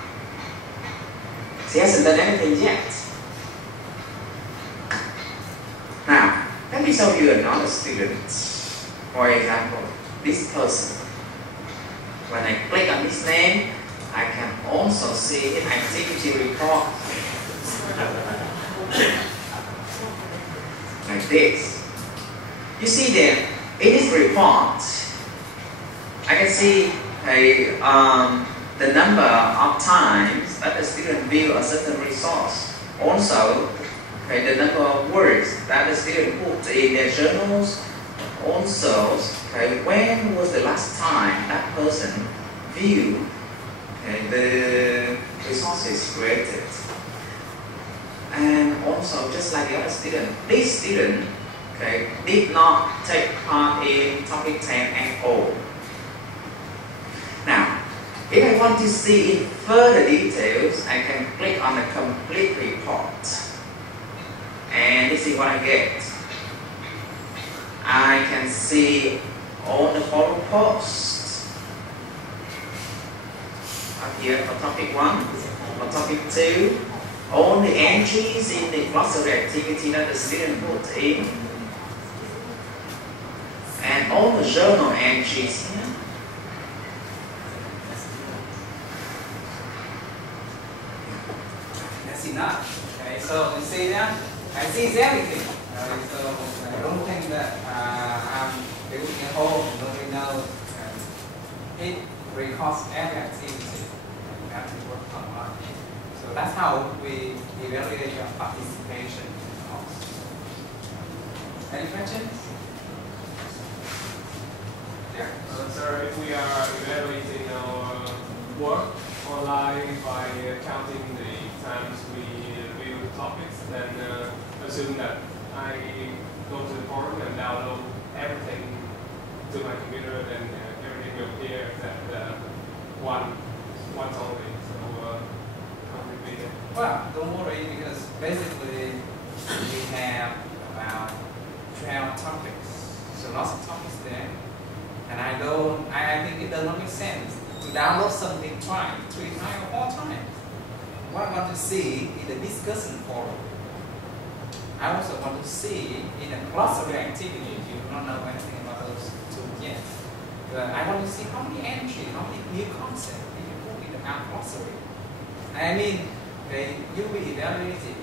she hasn't done anything yet. Now, let me show you another student. For example, this person. When I click on his name, I can also see his activity report. Like this. You see that in this report, I can see the number of times that the student view a certain resource. Also, the number of words that the student put in their journals. Also, when was the last time that person viewed the resources created. And also, just like the other student, this student did not take part in topic 10 at all. Now, if I want to see in further details, I can click on the complete report. And this is what I get. I can see all the forum posts up here for topic 1, for topic 2, all the entries in the glossary activity that the student put in, and all the journal entries here. That's enough. Okay, so you see that? I see everything. So I don't think that I'm building a whole, nobody knows. It records every activity. You have to work online. So that's how we evaluate your participation in the course. Any questions? Yeah. Sir, if we are evaluating our work online by counting the times we review topics, then assume that I go to the forum and download everything to my computer, then everything will appear that once only. So how would be it? Well, don't worry, because basically we have about 12 topics. So lots of topics there. And I think it does not make sense to download something twice, 3 times or 4 times. What I want to see in the discussion forum. I also want to see in the glossary activity. You do not know anything about those tools yet. But I want to see how many entries, how many new concepts did you put in the glossary. I mean, you will evaluate it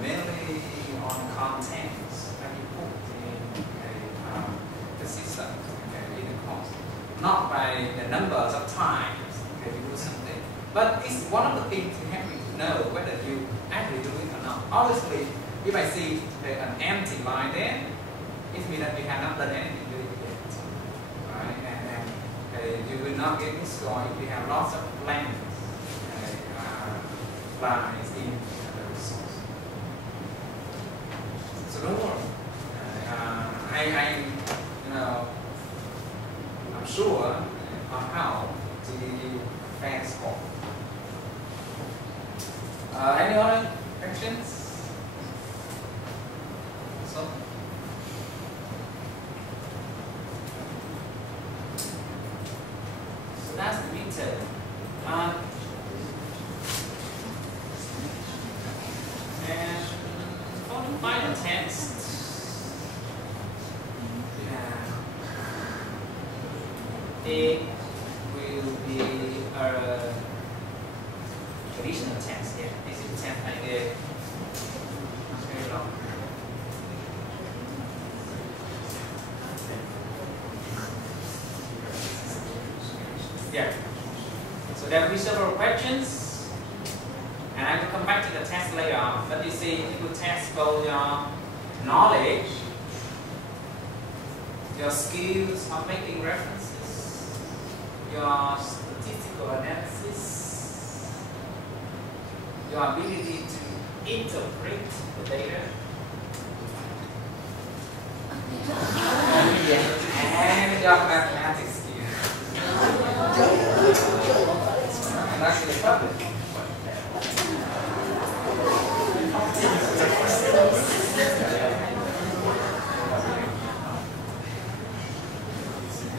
mainly on contents that you put in the system in the course, not by the numbers of times you do something. But it's one of the things you have to know whether you actually do it or not. Obviously, if I see an empty line there, it means that we have not done anything with it yet. Right? And you will not get this score if you have lots of blank lines in the resource. So don't worry. I'm sure on how to give you a fair score. Any other questions? So that's the midterm. test. It will be a traditional test. Yeah, this is the test I gave. Very long. Yeah. So there will be several questions, and I will come back to the test later on. But you see, it will test both your knowledge, your skills of making references, your statistical analysis, your ability to interpret the data, and your mathematics skills. And actually public.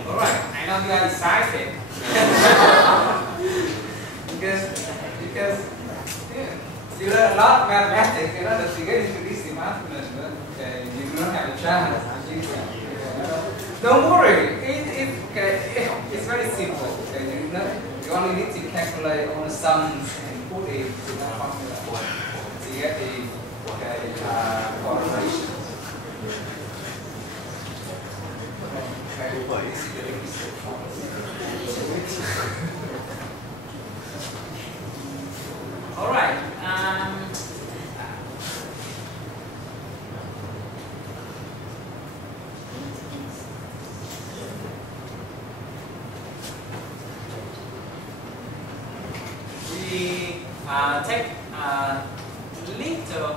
Alright, I know you are excited. because yeah, you learn a lot of mathematics, you know, that you get into this department, okay, you don't have a chance. Don't worry, it's very simple. Okay? You only need to calculate all the sums and put it to the formula to get the correlation. All right. We take a little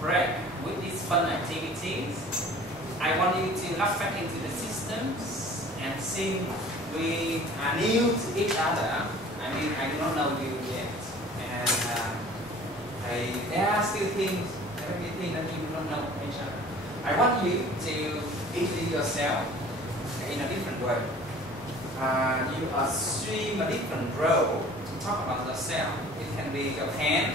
break with these fun activities. I want you to look back into the systems and see we are new to each other. I mean, I do not know you yet. And there are still things, everything that you do not know each other. I want you to introduce yourself in a different way. You assume a different role to talk about yourself. It can be your hand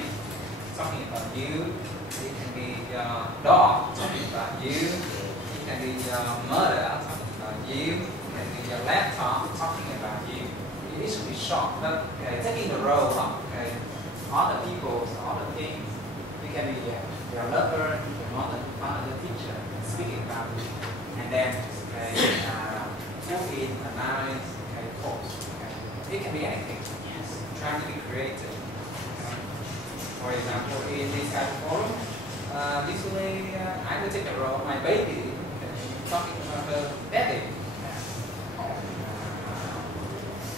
talking about you. It can be your dog talking about you. It can be your mother talking about you. It can be your laptop talking about you. It should be short, but taking the role of all the people, all the things. You can be your lover, your mother, the teacher speaking about you, and then put in a nice post. It can be anything. Yes. Trying to be creative. For example, in this kind of forum, usually I will take a role of my baby talking about her daddy.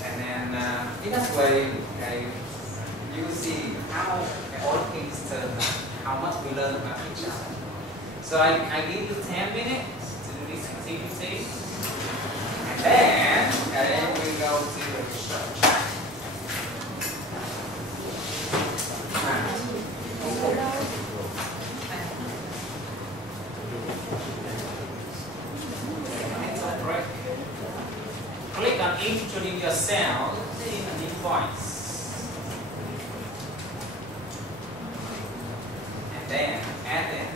And then in this way, you will see how all things turn out, how much we learn about each other. So I give you 10 minutes to do this activity, and then we go to the research. Click on introduce yourself in a new voice. And then add it.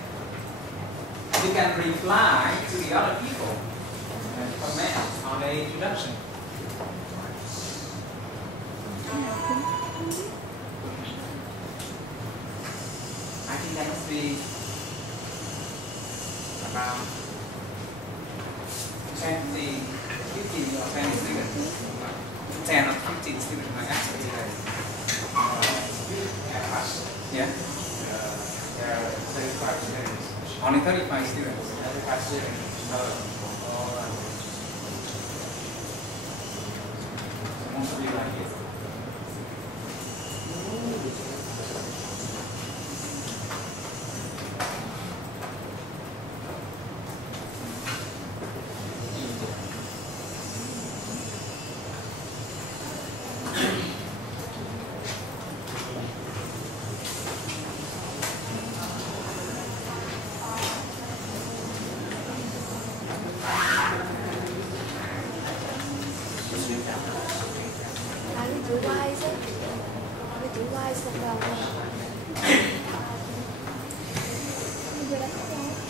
You can reply to the other people and comment on the introduction. I think that must be about 20, 15 or 20 students. 10 or 15 students might actually today. Yeah? There are 35 students. Only 35 students. 35 students. Most of you like it. Hãy subscribe cho kênh Ghiền Mì Gõ để không bỏ lỡ những video hấp dẫn.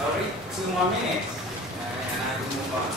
Hurry, 2 more minutes, and I will move on.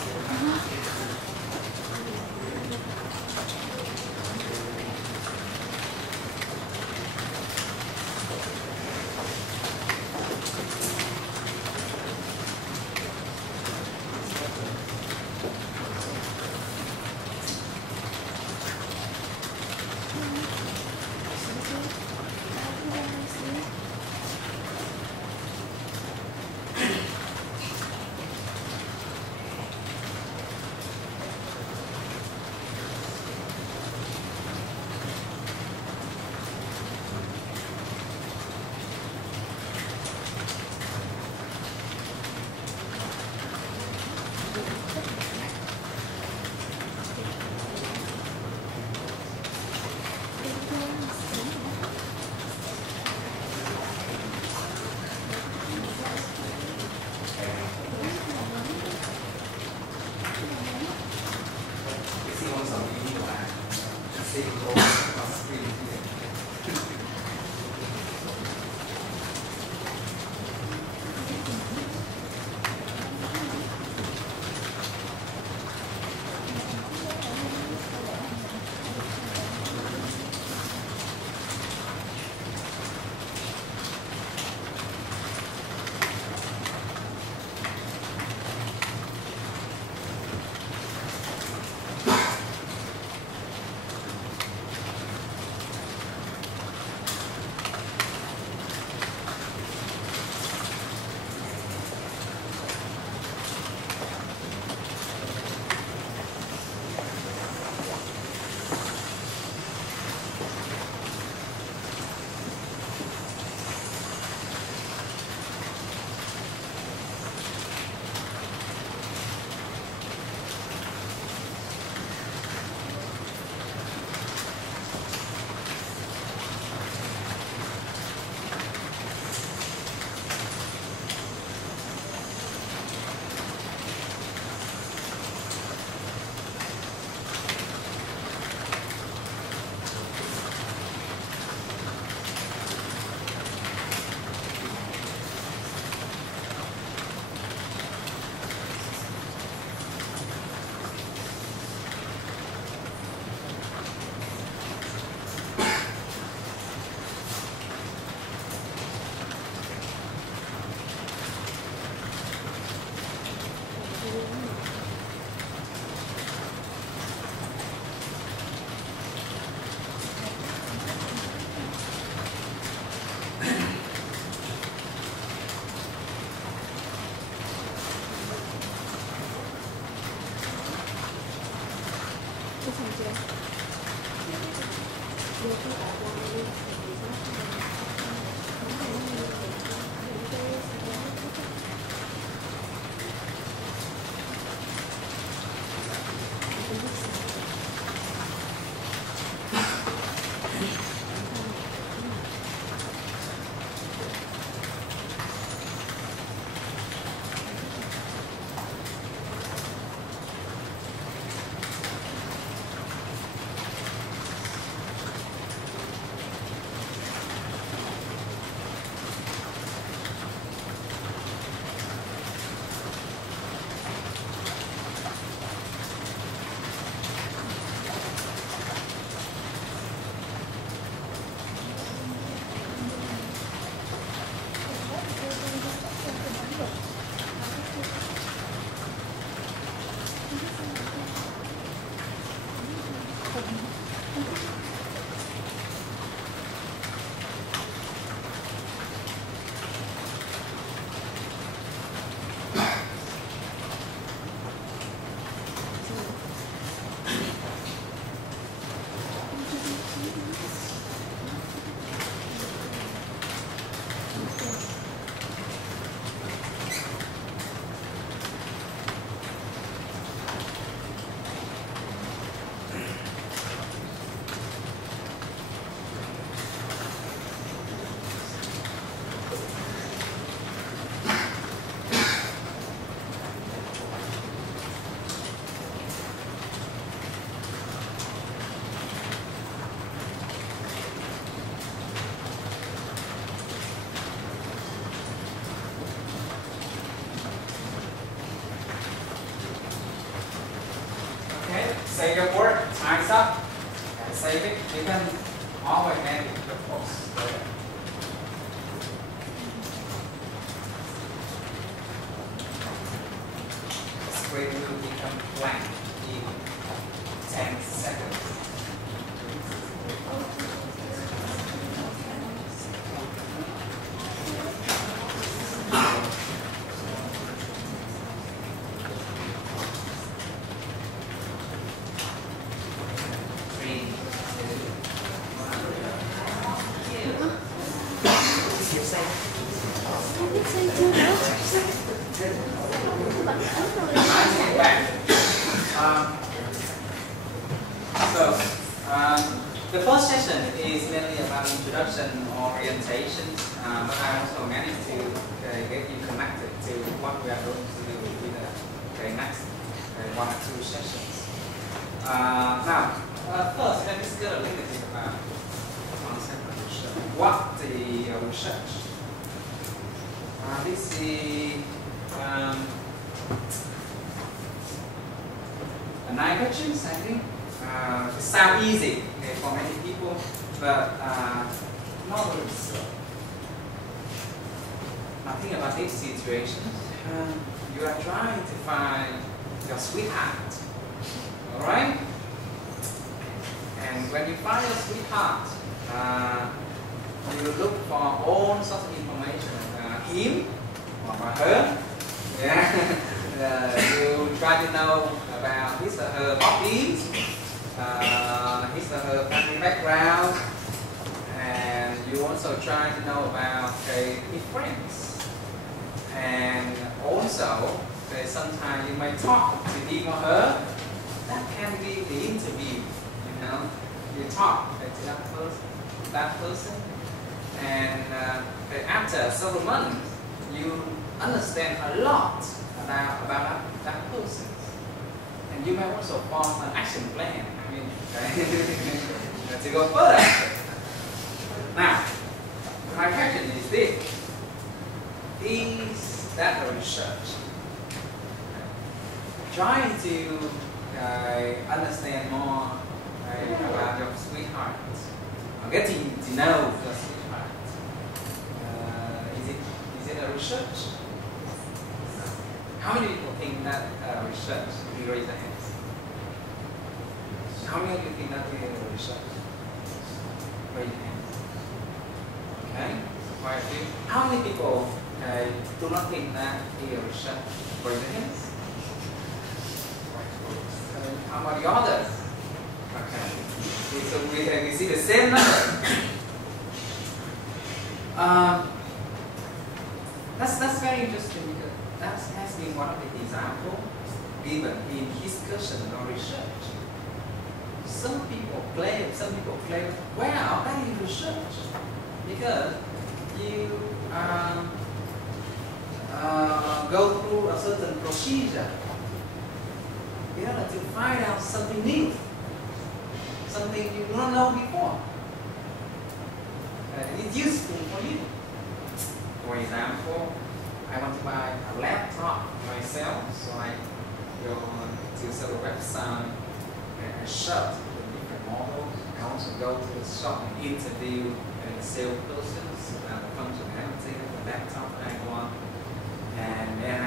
say your word, time's up, and save it. You can always edit the post later. The screen will become blank in 10 seconds. The first session is mainly about introduction orientation, but I also managed to get you connected to what we are going to do in the next 1 or 2 sessions. Now, first, let me discuss a little bit about the concept of research. What the research? This is a 9 questions, I think. It sounds easy for many people, but not really so. Now think about this situation. You are trying to find your sweetheart, alright? And when you find your sweetheart, you look for all sorts of information about him or about her. Yeah. You try to know about his or her hobbies, his or her family background, and you also try to know about his friends. And also, sometimes you may talk to him or her. That can be the interview, you know. You talk to that person, and after several months, you understand a lot about that person. And you may also form an action plan. I mean, to go further. Now, my question is this: is that a research? Trying to understand more about your sweetheart, or getting to know your sweetheart. Is it a research? How many people think that research? You raise your hands. How many of you think that is a research? Raise your hands. Okay, quite a few. How many people do not think that is a research? Raise your hands. How about the others? Okay, so we see the same number. That's very interesting because that has been one of the examples given in discussion or research. Some people claim, well, that is research because you go through a certain procedure in order to find out something new, something you do not know before. It's useful for you. For example, I want to buy a laptop myself, so I go to several websites and shop the different models. I also go to the shop and interview the salespersons about the functionality of the laptop I want, and then I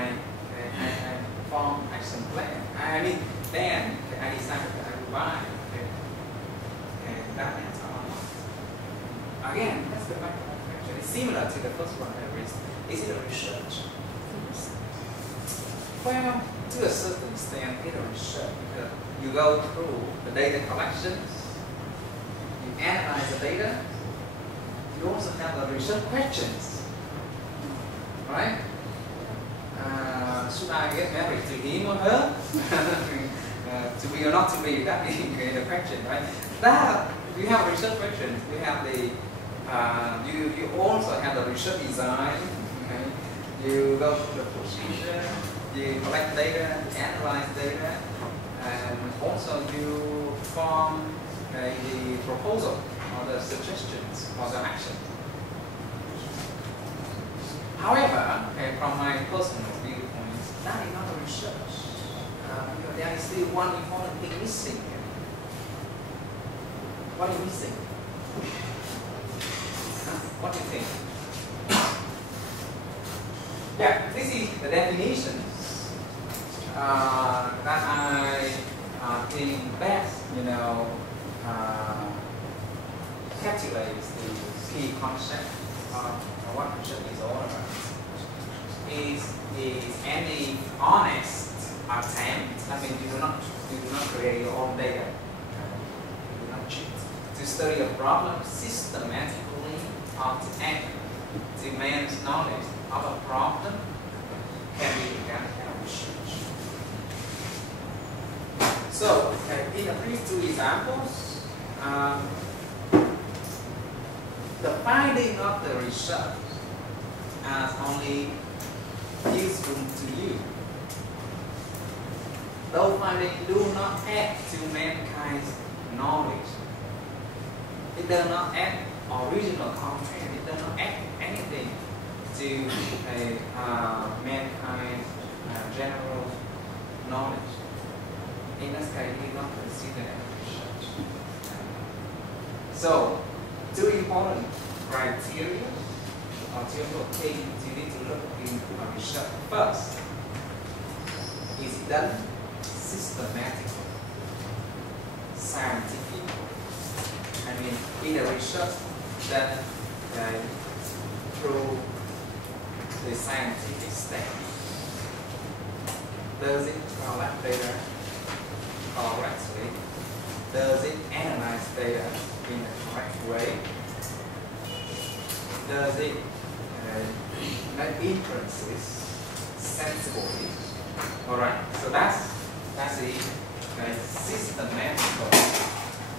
form action plan. Then I decided that I will buy and that laptop. Again, that's the background. It's similar to the first one I raised. Is it a research? Well, to a certain extent, it's a research because you go through the data collections, you analyze the data, you also have the research questions, right? Should I get married to him or her? To be or not to be, that is the question, right? That we have research questions. We have the you also have the research design. Okay? You go through the procedure, you collect data, analyze data, and also you form the proposal or the suggestions or the action. However, from my personal viewpoint, that is not a research. There there is still one important thing missing. What is missing? What do you think? Yeah, this is the definition that I think best, captures the key concept of what Concept is all about. Is any honest attempt, I mean you do not create your own data, you do not cheat, to study a problem systematically or to act to man's knowledge of a problem can be begun as research. So, in the previous two examples, the finding of the research as only useful to you. Those findings do not add to mankind's knowledge. It does not add original content. It does not add anything to mankind's general knowledge. In this case, we not consider as research. So, two important criteria or two things you need to look in research. First, is it done systematically, scientifically? I mean, in a research that through the scientific step, does it collect data correctly? Does it analyze data in the correct way? Does it make inferences sensibly? Alright, so that's the systematical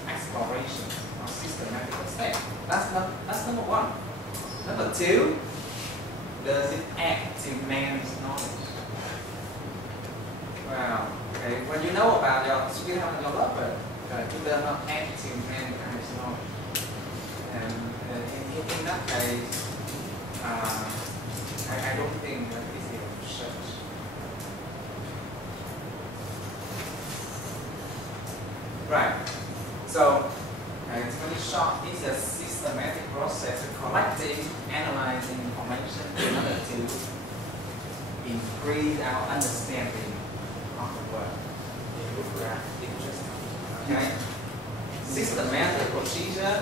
exploration or systematical step. That's number one. Number two, does it add to man's knowledge? Well, when you know about your skill and your love, it does not add to mankind's knowledge. And in that case, I don't think that this is research. Right. So, it's very short. It's a systematic process of collecting, analyzing information in order to increase our understanding of the world. Interesting. Okay. Systematic procedure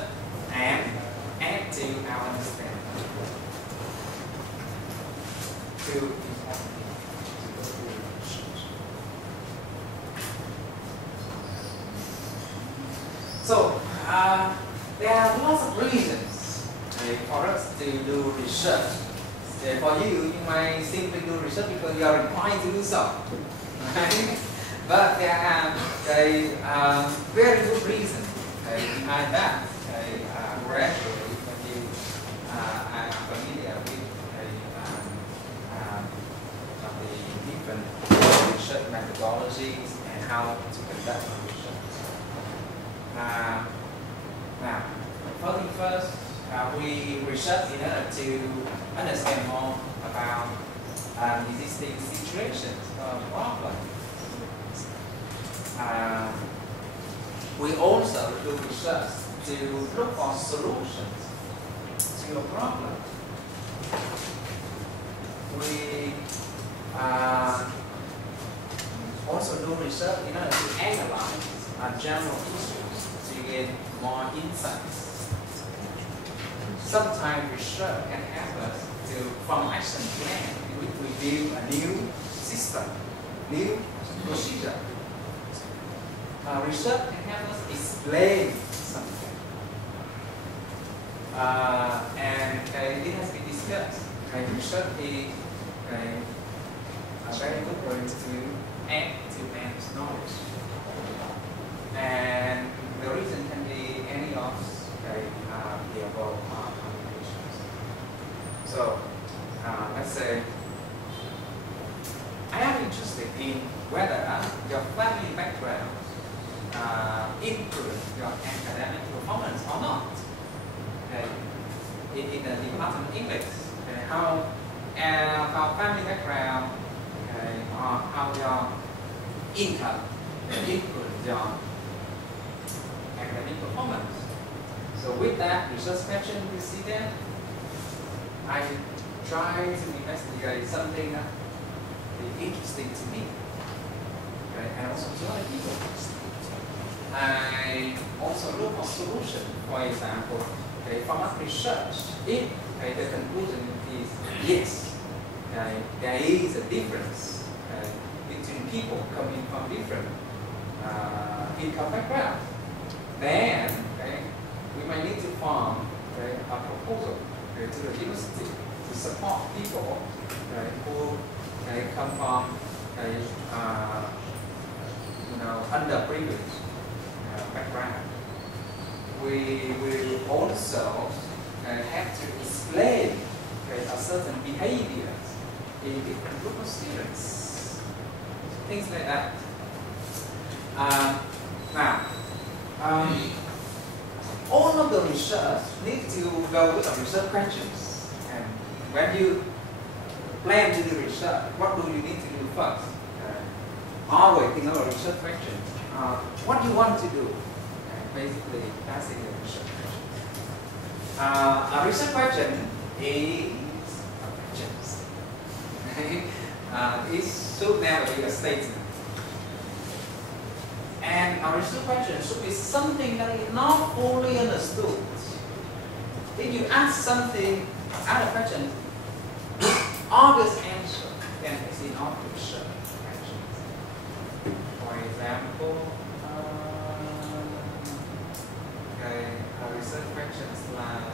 and add to our understanding. Two important things. So, there are lots of reasons for us to do research. For you might simply do research because you are required to do so. Right? But there are very good reasons behind that. Gradually, when you are familiar with the different research methodologies and how to conduct research. Now, first thing first, we research in order to understand more about existing situations or problems. We also do research to look for solutions to your problem. We also do research in order to analyze general issues to get more insights. Sometimes research can help us to form action plan in which we build a new system, new procedure. Research can help us explain something. And it has been discussed. Research is a very good way to add to man's knowledge. And the reason can be any of the above combinations. So, let's say, I am interested in whether your family background influence your academic performance or not. In the department of English, how family background or how your income can influence your academic performance. So with that research question, you see that I try to investigate something that is interesting to me, okay, and also to other people. I also look for solution. For example, okay, from that research, if the conclusion is yes, okay, there is a difference between people coming from different income background, then we might need to form a proposal to the university to support people who come from underprivileged background. We will also have to explain a certain behaviors in different group of students, things like that. All of the research need to go with the research questions. And when you plan to do research, what do you need to do first? Always think of a research question. What do you want to do? Basically, that's the research question. A research question is it should never be a statement. And a research question should be something that is not fully understood. If you ask something out of question, obvious answer, then it's not research question. For example, a research question is like,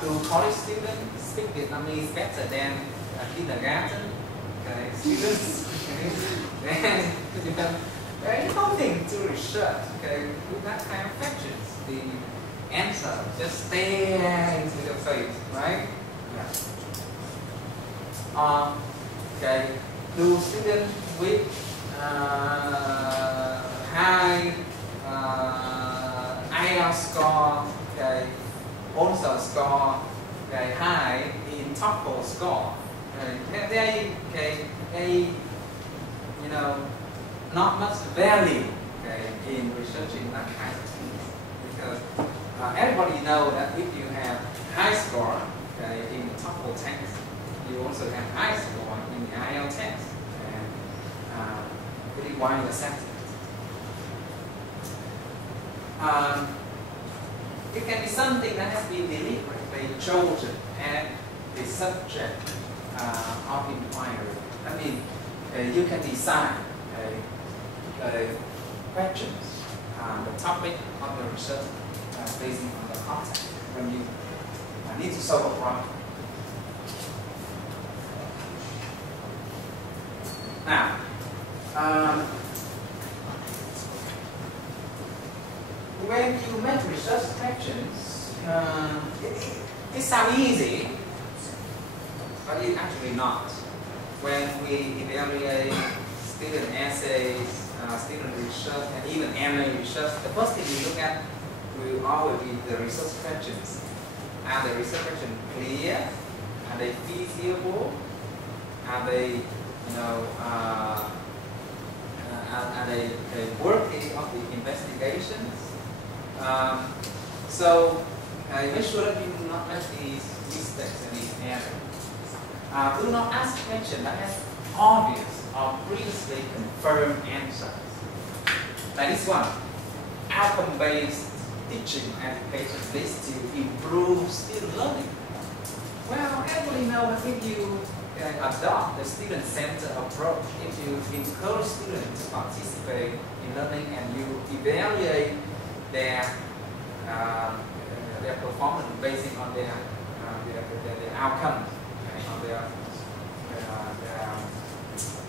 do college students speak Vietnamese better than kindergarten students? Then there is nothing to research. With that kind of questions, the answer just stare into your face, right? Yeah. Do students with high IELTS score also score high in TOEFL score? They not much value in researching that kind of things, because everybody knows that if you have high score in the TOEFL test, you also have high score in the IELTS test, and pretty widely accepted. It can be something that has been deliberately chosen as the subject of inquiry. I mean, you can design questions, the topic of the research based on the context when you need to solve a problem. Now, when you make research questions, it sounds easy, but it's actually not. When we evaluate student essays, student research, and even MA research, the first thing we look at will always be the research questions. Are the research questions clear? Are they feasible? Are they, are they worthy of the investigations? So make sure that you do not make these mistakes and these errors. Do not ask questions that has obvious or previously confirmed answers. Like this one, outcome-based teaching education leads to improve student learning. Well, everybody knows that if you adopt the student-centered approach, if you encourage students to participate in learning and you evaluate their performance based on their outcomes,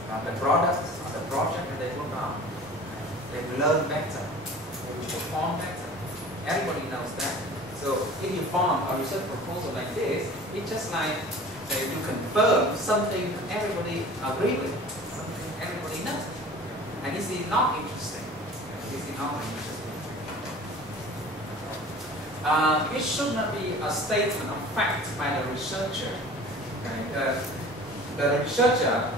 on the products or the project that they work on, they will learn better, they will perform better. Everybody knows that. So if you form a research proposal like this, it's just like you confirm something everybody agrees with, something everybody knows. And this is not interesting. This is not interesting. It should not be a statement of fact by the researcher. Okay? The researcher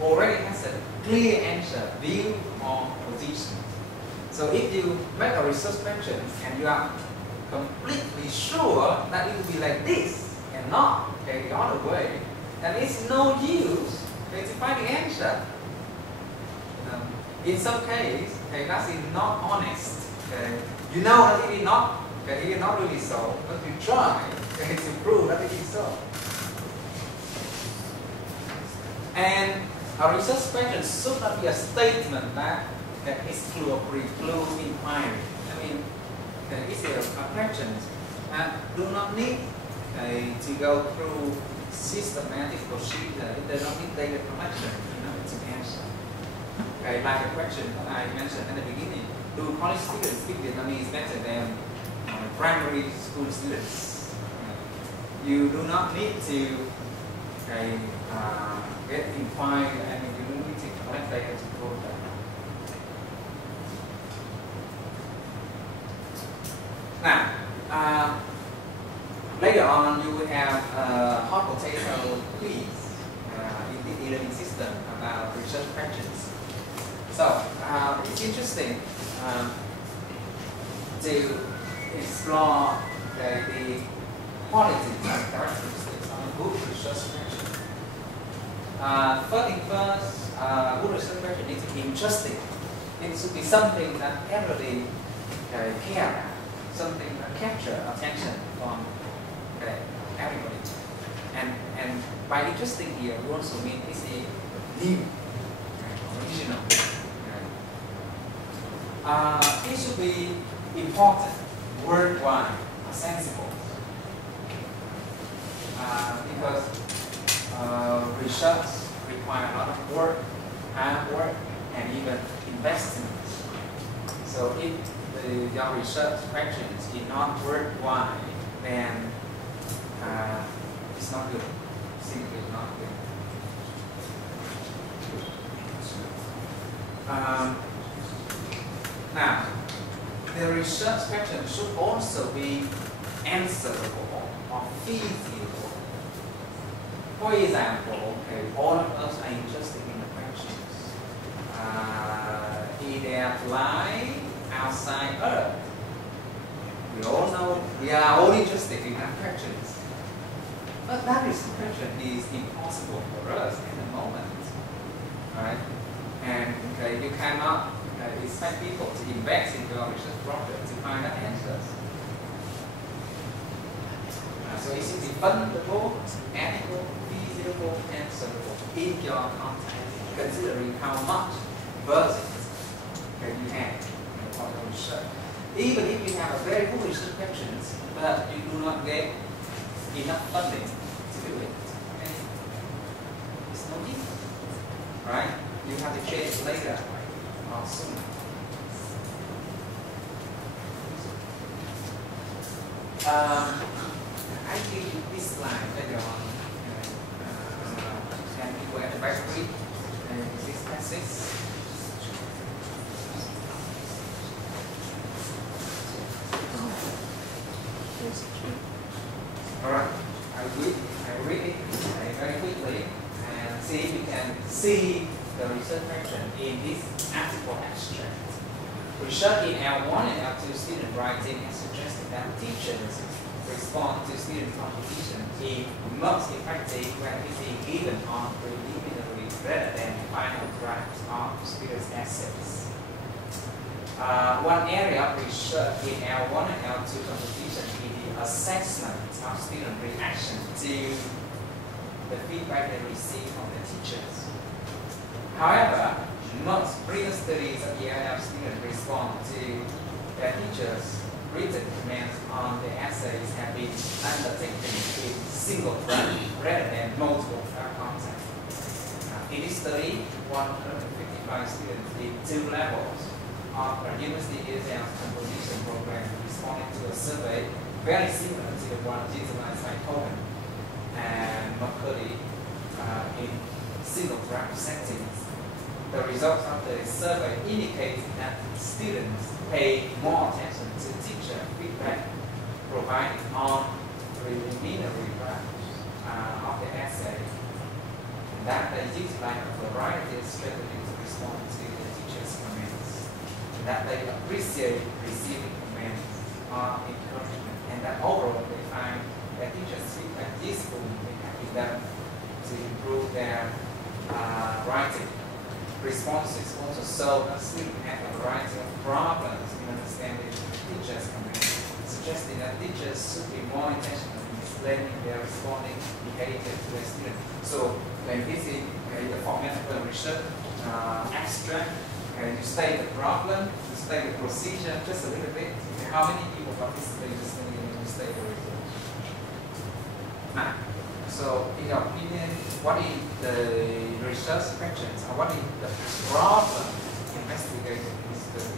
already has a clear answer, view or position. So if you make a research question and you are completely sure that it will be like this and not the other way, then it's no use to find the answer. In some case, that is not honest. You know that it is not, it is not really so, but you try to prove that it is so. And a research question should not be a statement that exclude or preclude inquiry. I mean, it's a question that do not need to go through systematic procedure. It does not need data collection, to answer. Like the question that I mentioned at the beginning, do college students speak Vietnamese better than primary school students? You do not need to get inquired, and you don't need to collect data to prove that. Now, later on, you will have a hot potato quiz in the e-learning system about research questions. So, it's interesting to explore the quality and characteristics of a good research question. First thing first, good research question needs to be interesting. It should be something that everybody care about, something that capture attention from everybody. And by interesting here, we also mean it's a new, original. It should be important, worthwhile, sensible. Because research requires a lot of work, hard work, and even investment. So if your research questions is not worthwhile, then it's not good. Simply not good. Now, the research question should also be answerable or feasible. For example, all of us are interested in the questions. If they apply outside Earth, we all know we are all interested in that questions. But that question is impossible for us at the moment, right? And you cannot expect people to invest into a research project to find the answers. So it should be fundable, ethical, feasible, answerable in your context, considering how much budget you have for the research. Even if you have a very good research questions, but you do not get enough funding to do it, it's no use, right? You have to change later or sooner. I give you this slide later on, and people at the back read this passage. Alright, I read it very quickly and see if you can see the research question in this article abstract. Research in L1 and L2 student writing has suggested that teachers respond to student contribution is most effective when it is given on preliminary rather than final drafts of students' essays. One area of research in L1 and L2 contribution is the assessment of student reaction to the feedback they receive from the teachers. However, most previous studies of ELL students respond to their teachers' written comments on the essays have been undertaken in single draft rather than multiple draft content. In this study, 155 students in 2 levels of the University ELL composition program responded to a survey very similar to the one utilized by Cohen and McCurdy in single draft settings. The results of the survey indicate that students pay more attention to teacher feedback provided on preliminary drafts of the essay, and that they utilize that they appreciate receiving comments or encouragement, and that overall they find that teachers' feedback useful in helping them to improve their writing. Responses also show that students have a variety of problems in understanding teachers' comments, suggesting that teachers should be more intentional in explaining their responding behavior to their students. So when visiting the format of the research abstract, you state the problem, you state the procedure just a little bit. How many people participate in this thing and you state the result? Now, so in your opinion, what is the research questions or what is the problem investigated in this study?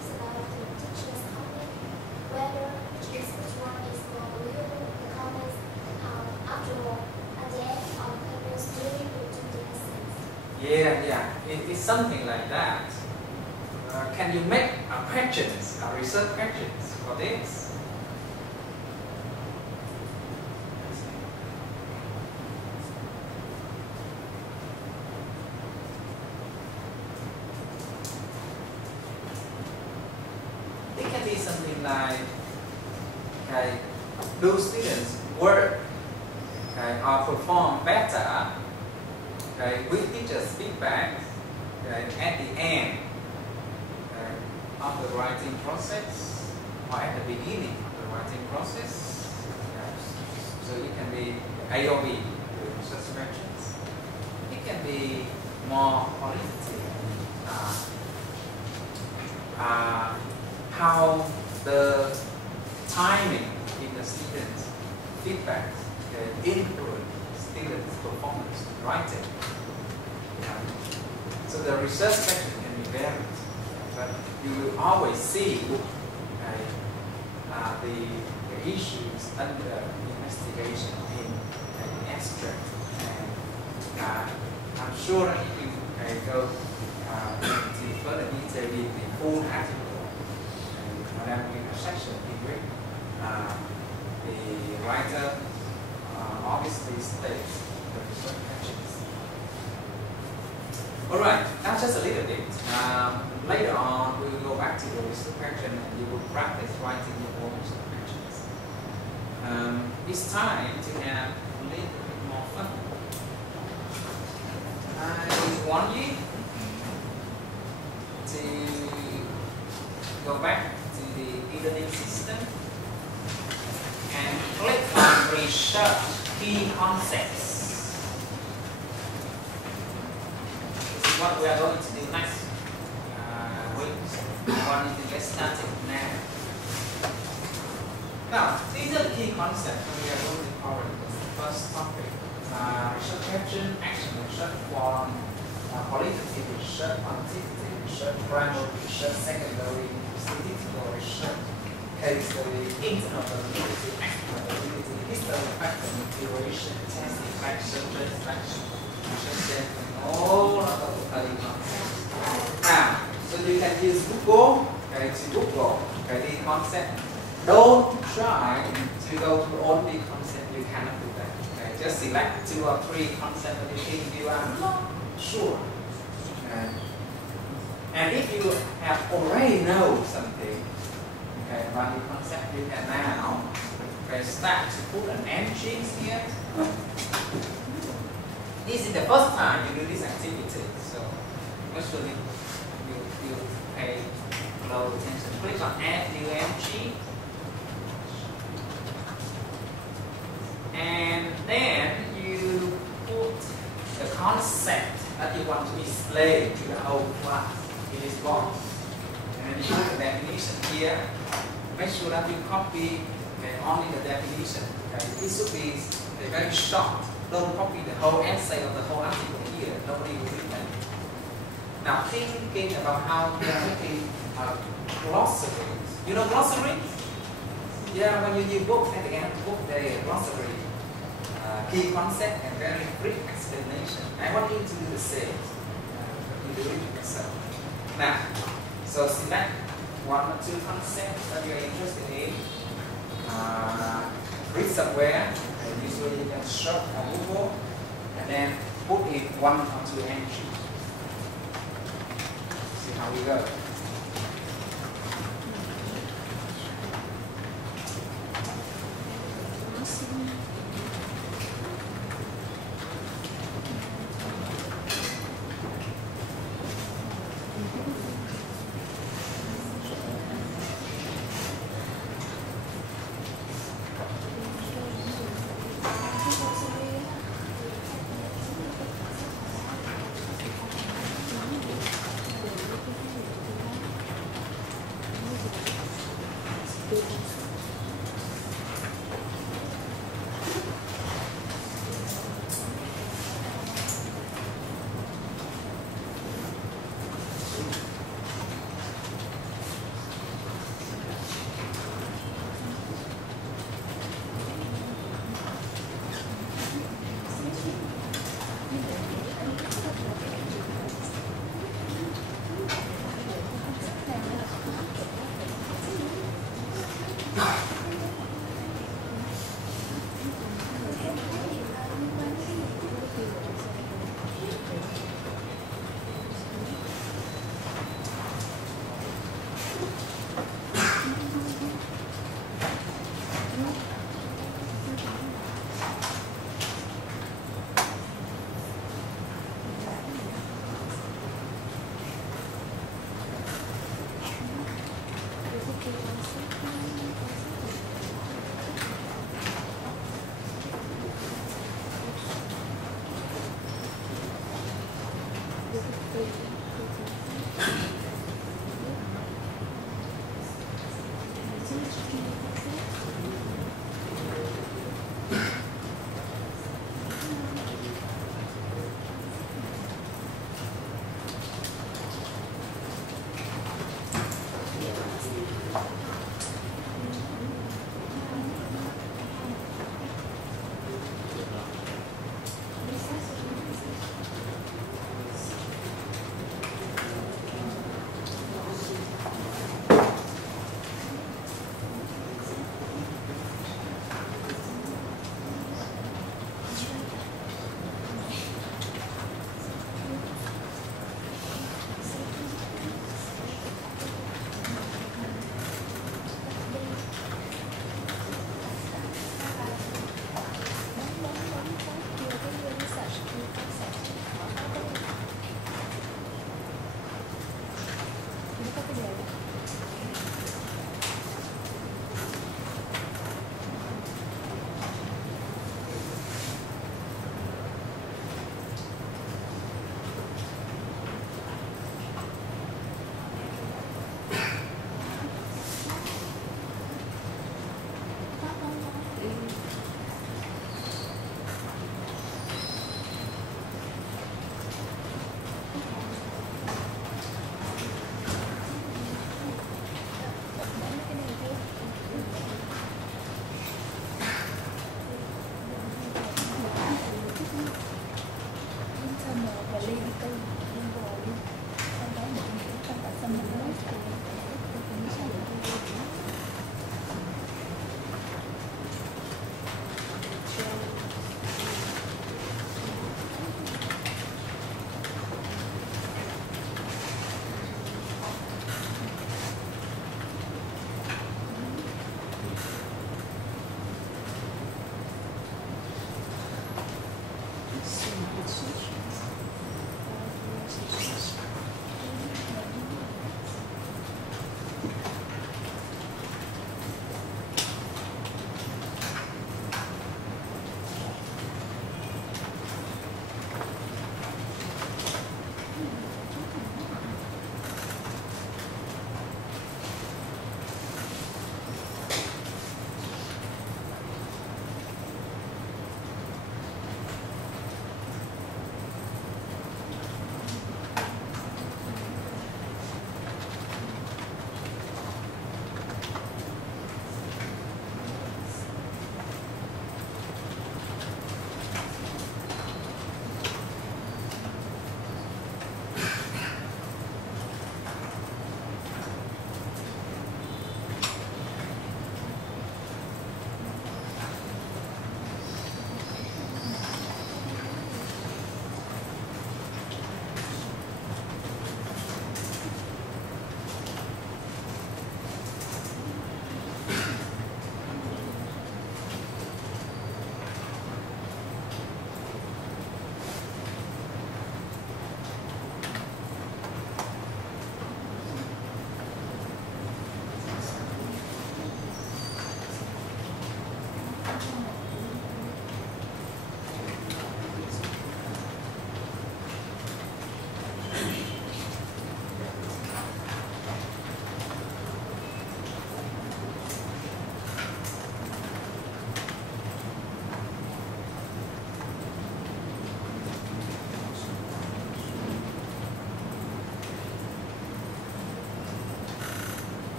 It's about the teacher's comment, whether which one is more valuable, the comments after all, and then on purpose during the lessons. Yeah, it is something like that. Can you make questions, research questions for this? It can be something like, okay, do students work, okay, or perform better, okay, with teachers' feedback, okay, at the end of the writing process or at the beginning of the writing process. So it can be A or B, the research questions. It can be more qualitative. How the timing in the students' feedback influence students' performance writing. So the research question can be varied, but you will always see the issues under investigation in the abstract. And I'm sure that if you go into further detail in the full article, and then in a section in which the writer obviously states the research questions. Alright, that's just a little bit. Later on, we will go back to the research question and you will practice writing your own research questions. It's time to have a little bit more fun. I want you to go back to the e-learning system and click on research key concepts. This is what we are going to do next. We want you to get started now. Now, these are the key concepts we are going to cover in the first topic. Research question, action research, form, qualitative research, quantitative research, primary research, secondary, statistical research, case study, internal validity, external validity, historical factor, duration, test effect, subject effect, research depth, and all of the study concepts. Now, so you can use Google to Google the concept. Don't try to go to all the concepts. You cannot do that. Just select 2 or 3 concepts that you think you are not sure. And if you have already know something about the concept, you can now start to put an entry here. This is the first time you do this activity, so actually you pay close attention. Click on Add New Entry. And then you put the concept that you want to display to the whole class in this box. And then you put the definition here. Make sure that you copy only the definition. It should be very short. Don't copy the whole essay or the whole article here. Nobody will read that. Now thinking about how we are making glossaries. You know glossaries? Yeah, when you do books, at the end of the book, there is a glossary. Key concept and very brief explanation. I want you to do the same. You do it yourself. Now, so select 1 or 2 concepts that you are interested in. Read somewhere. Usually you can search on Google, and then put in 1 or 2 entries. See how we go.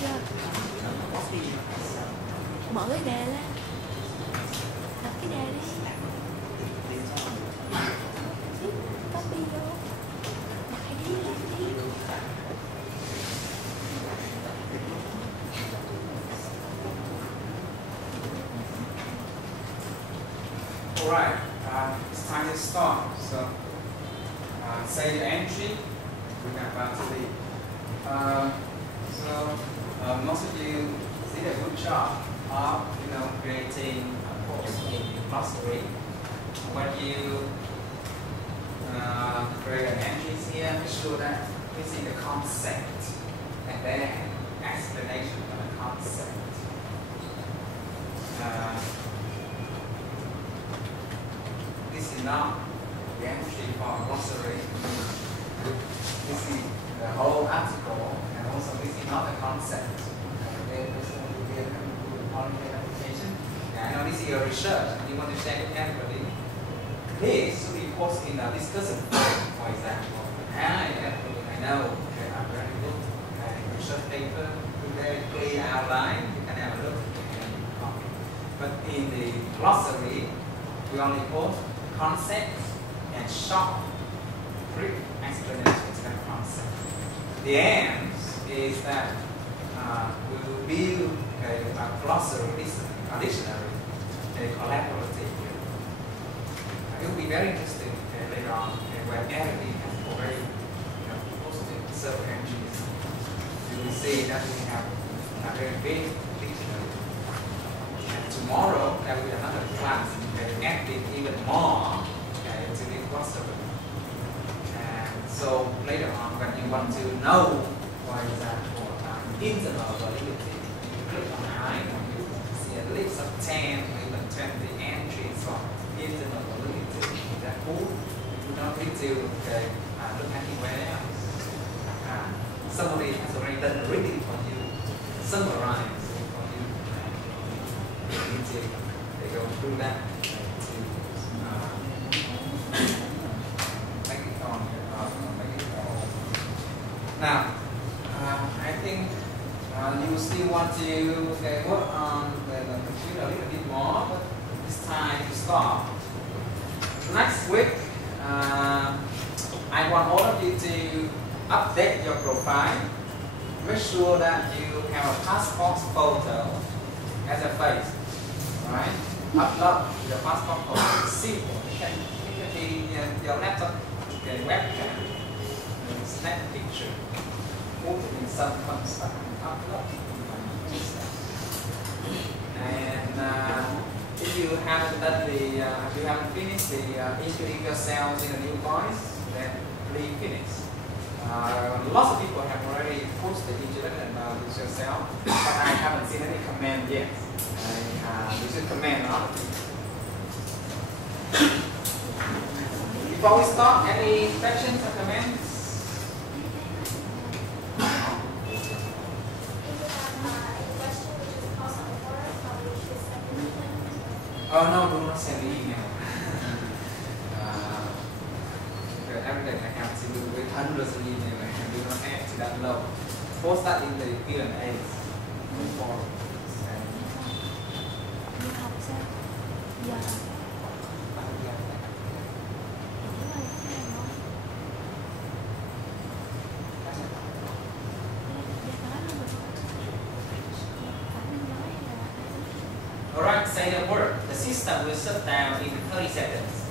chưa? Mở cái đề lên. Đọc cái đề đi. Copy vô. Lại đi, lại đi. Alright, it's time to start. So, say the entry. We're about to leave. Most of you did a good job of creating a course in glossary. When you create an entry here, make sure that you see the concept and then explanation of the concept. This is not the entry for glossary. This is the whole article, and also this is not the concept. This will be a polymer application. I know this is your research, and you want to share with everybody. This should be posted in a discussion forum, for example. I know, okay, I'm very good. Research paper, very clear outline, you can have a look and copy. But in the glossary, we only post concepts and short, brief explanations of concept. The aim is that we will build a glossary dictionary, a collaborative. It will be very interesting later on when everything has already posted several entries. You will see that we have a very big dictionary. And tomorrow there will be another class that will add it even more to the glossary. And so later on, when you want to know, for example, internal validity, you click on I, you see a list of 10 or even 20 entries for internal validity in that book. You don't need to look anywhere else. Somebody has already done the reading for you, summarize it for you. You need to go through that to make it on. Now, I think you still want to work on the computer a little bit more, but it's time to stop. Next week, I want all of you to update your profile. Make sure that you have a passport photo as a face, right? upload your passport photo. Simple. It can be your laptop, your webcam, snap a picture, put it in some construct and upload. And if you haven't done if you haven't finished the introducing yourself in a new voice, then please finish. Lots of people have already posted the introduction about yourself, but I haven't seen any comment yet. You should comment on it. Before we start, any questions or comments? Oh no, do not send the email. Everything I have to do with hundreds of emails and do not add to that load. Post that in the Q&A form. đi học sao giờ Alright, say the word. The system will shut down in 30 seconds.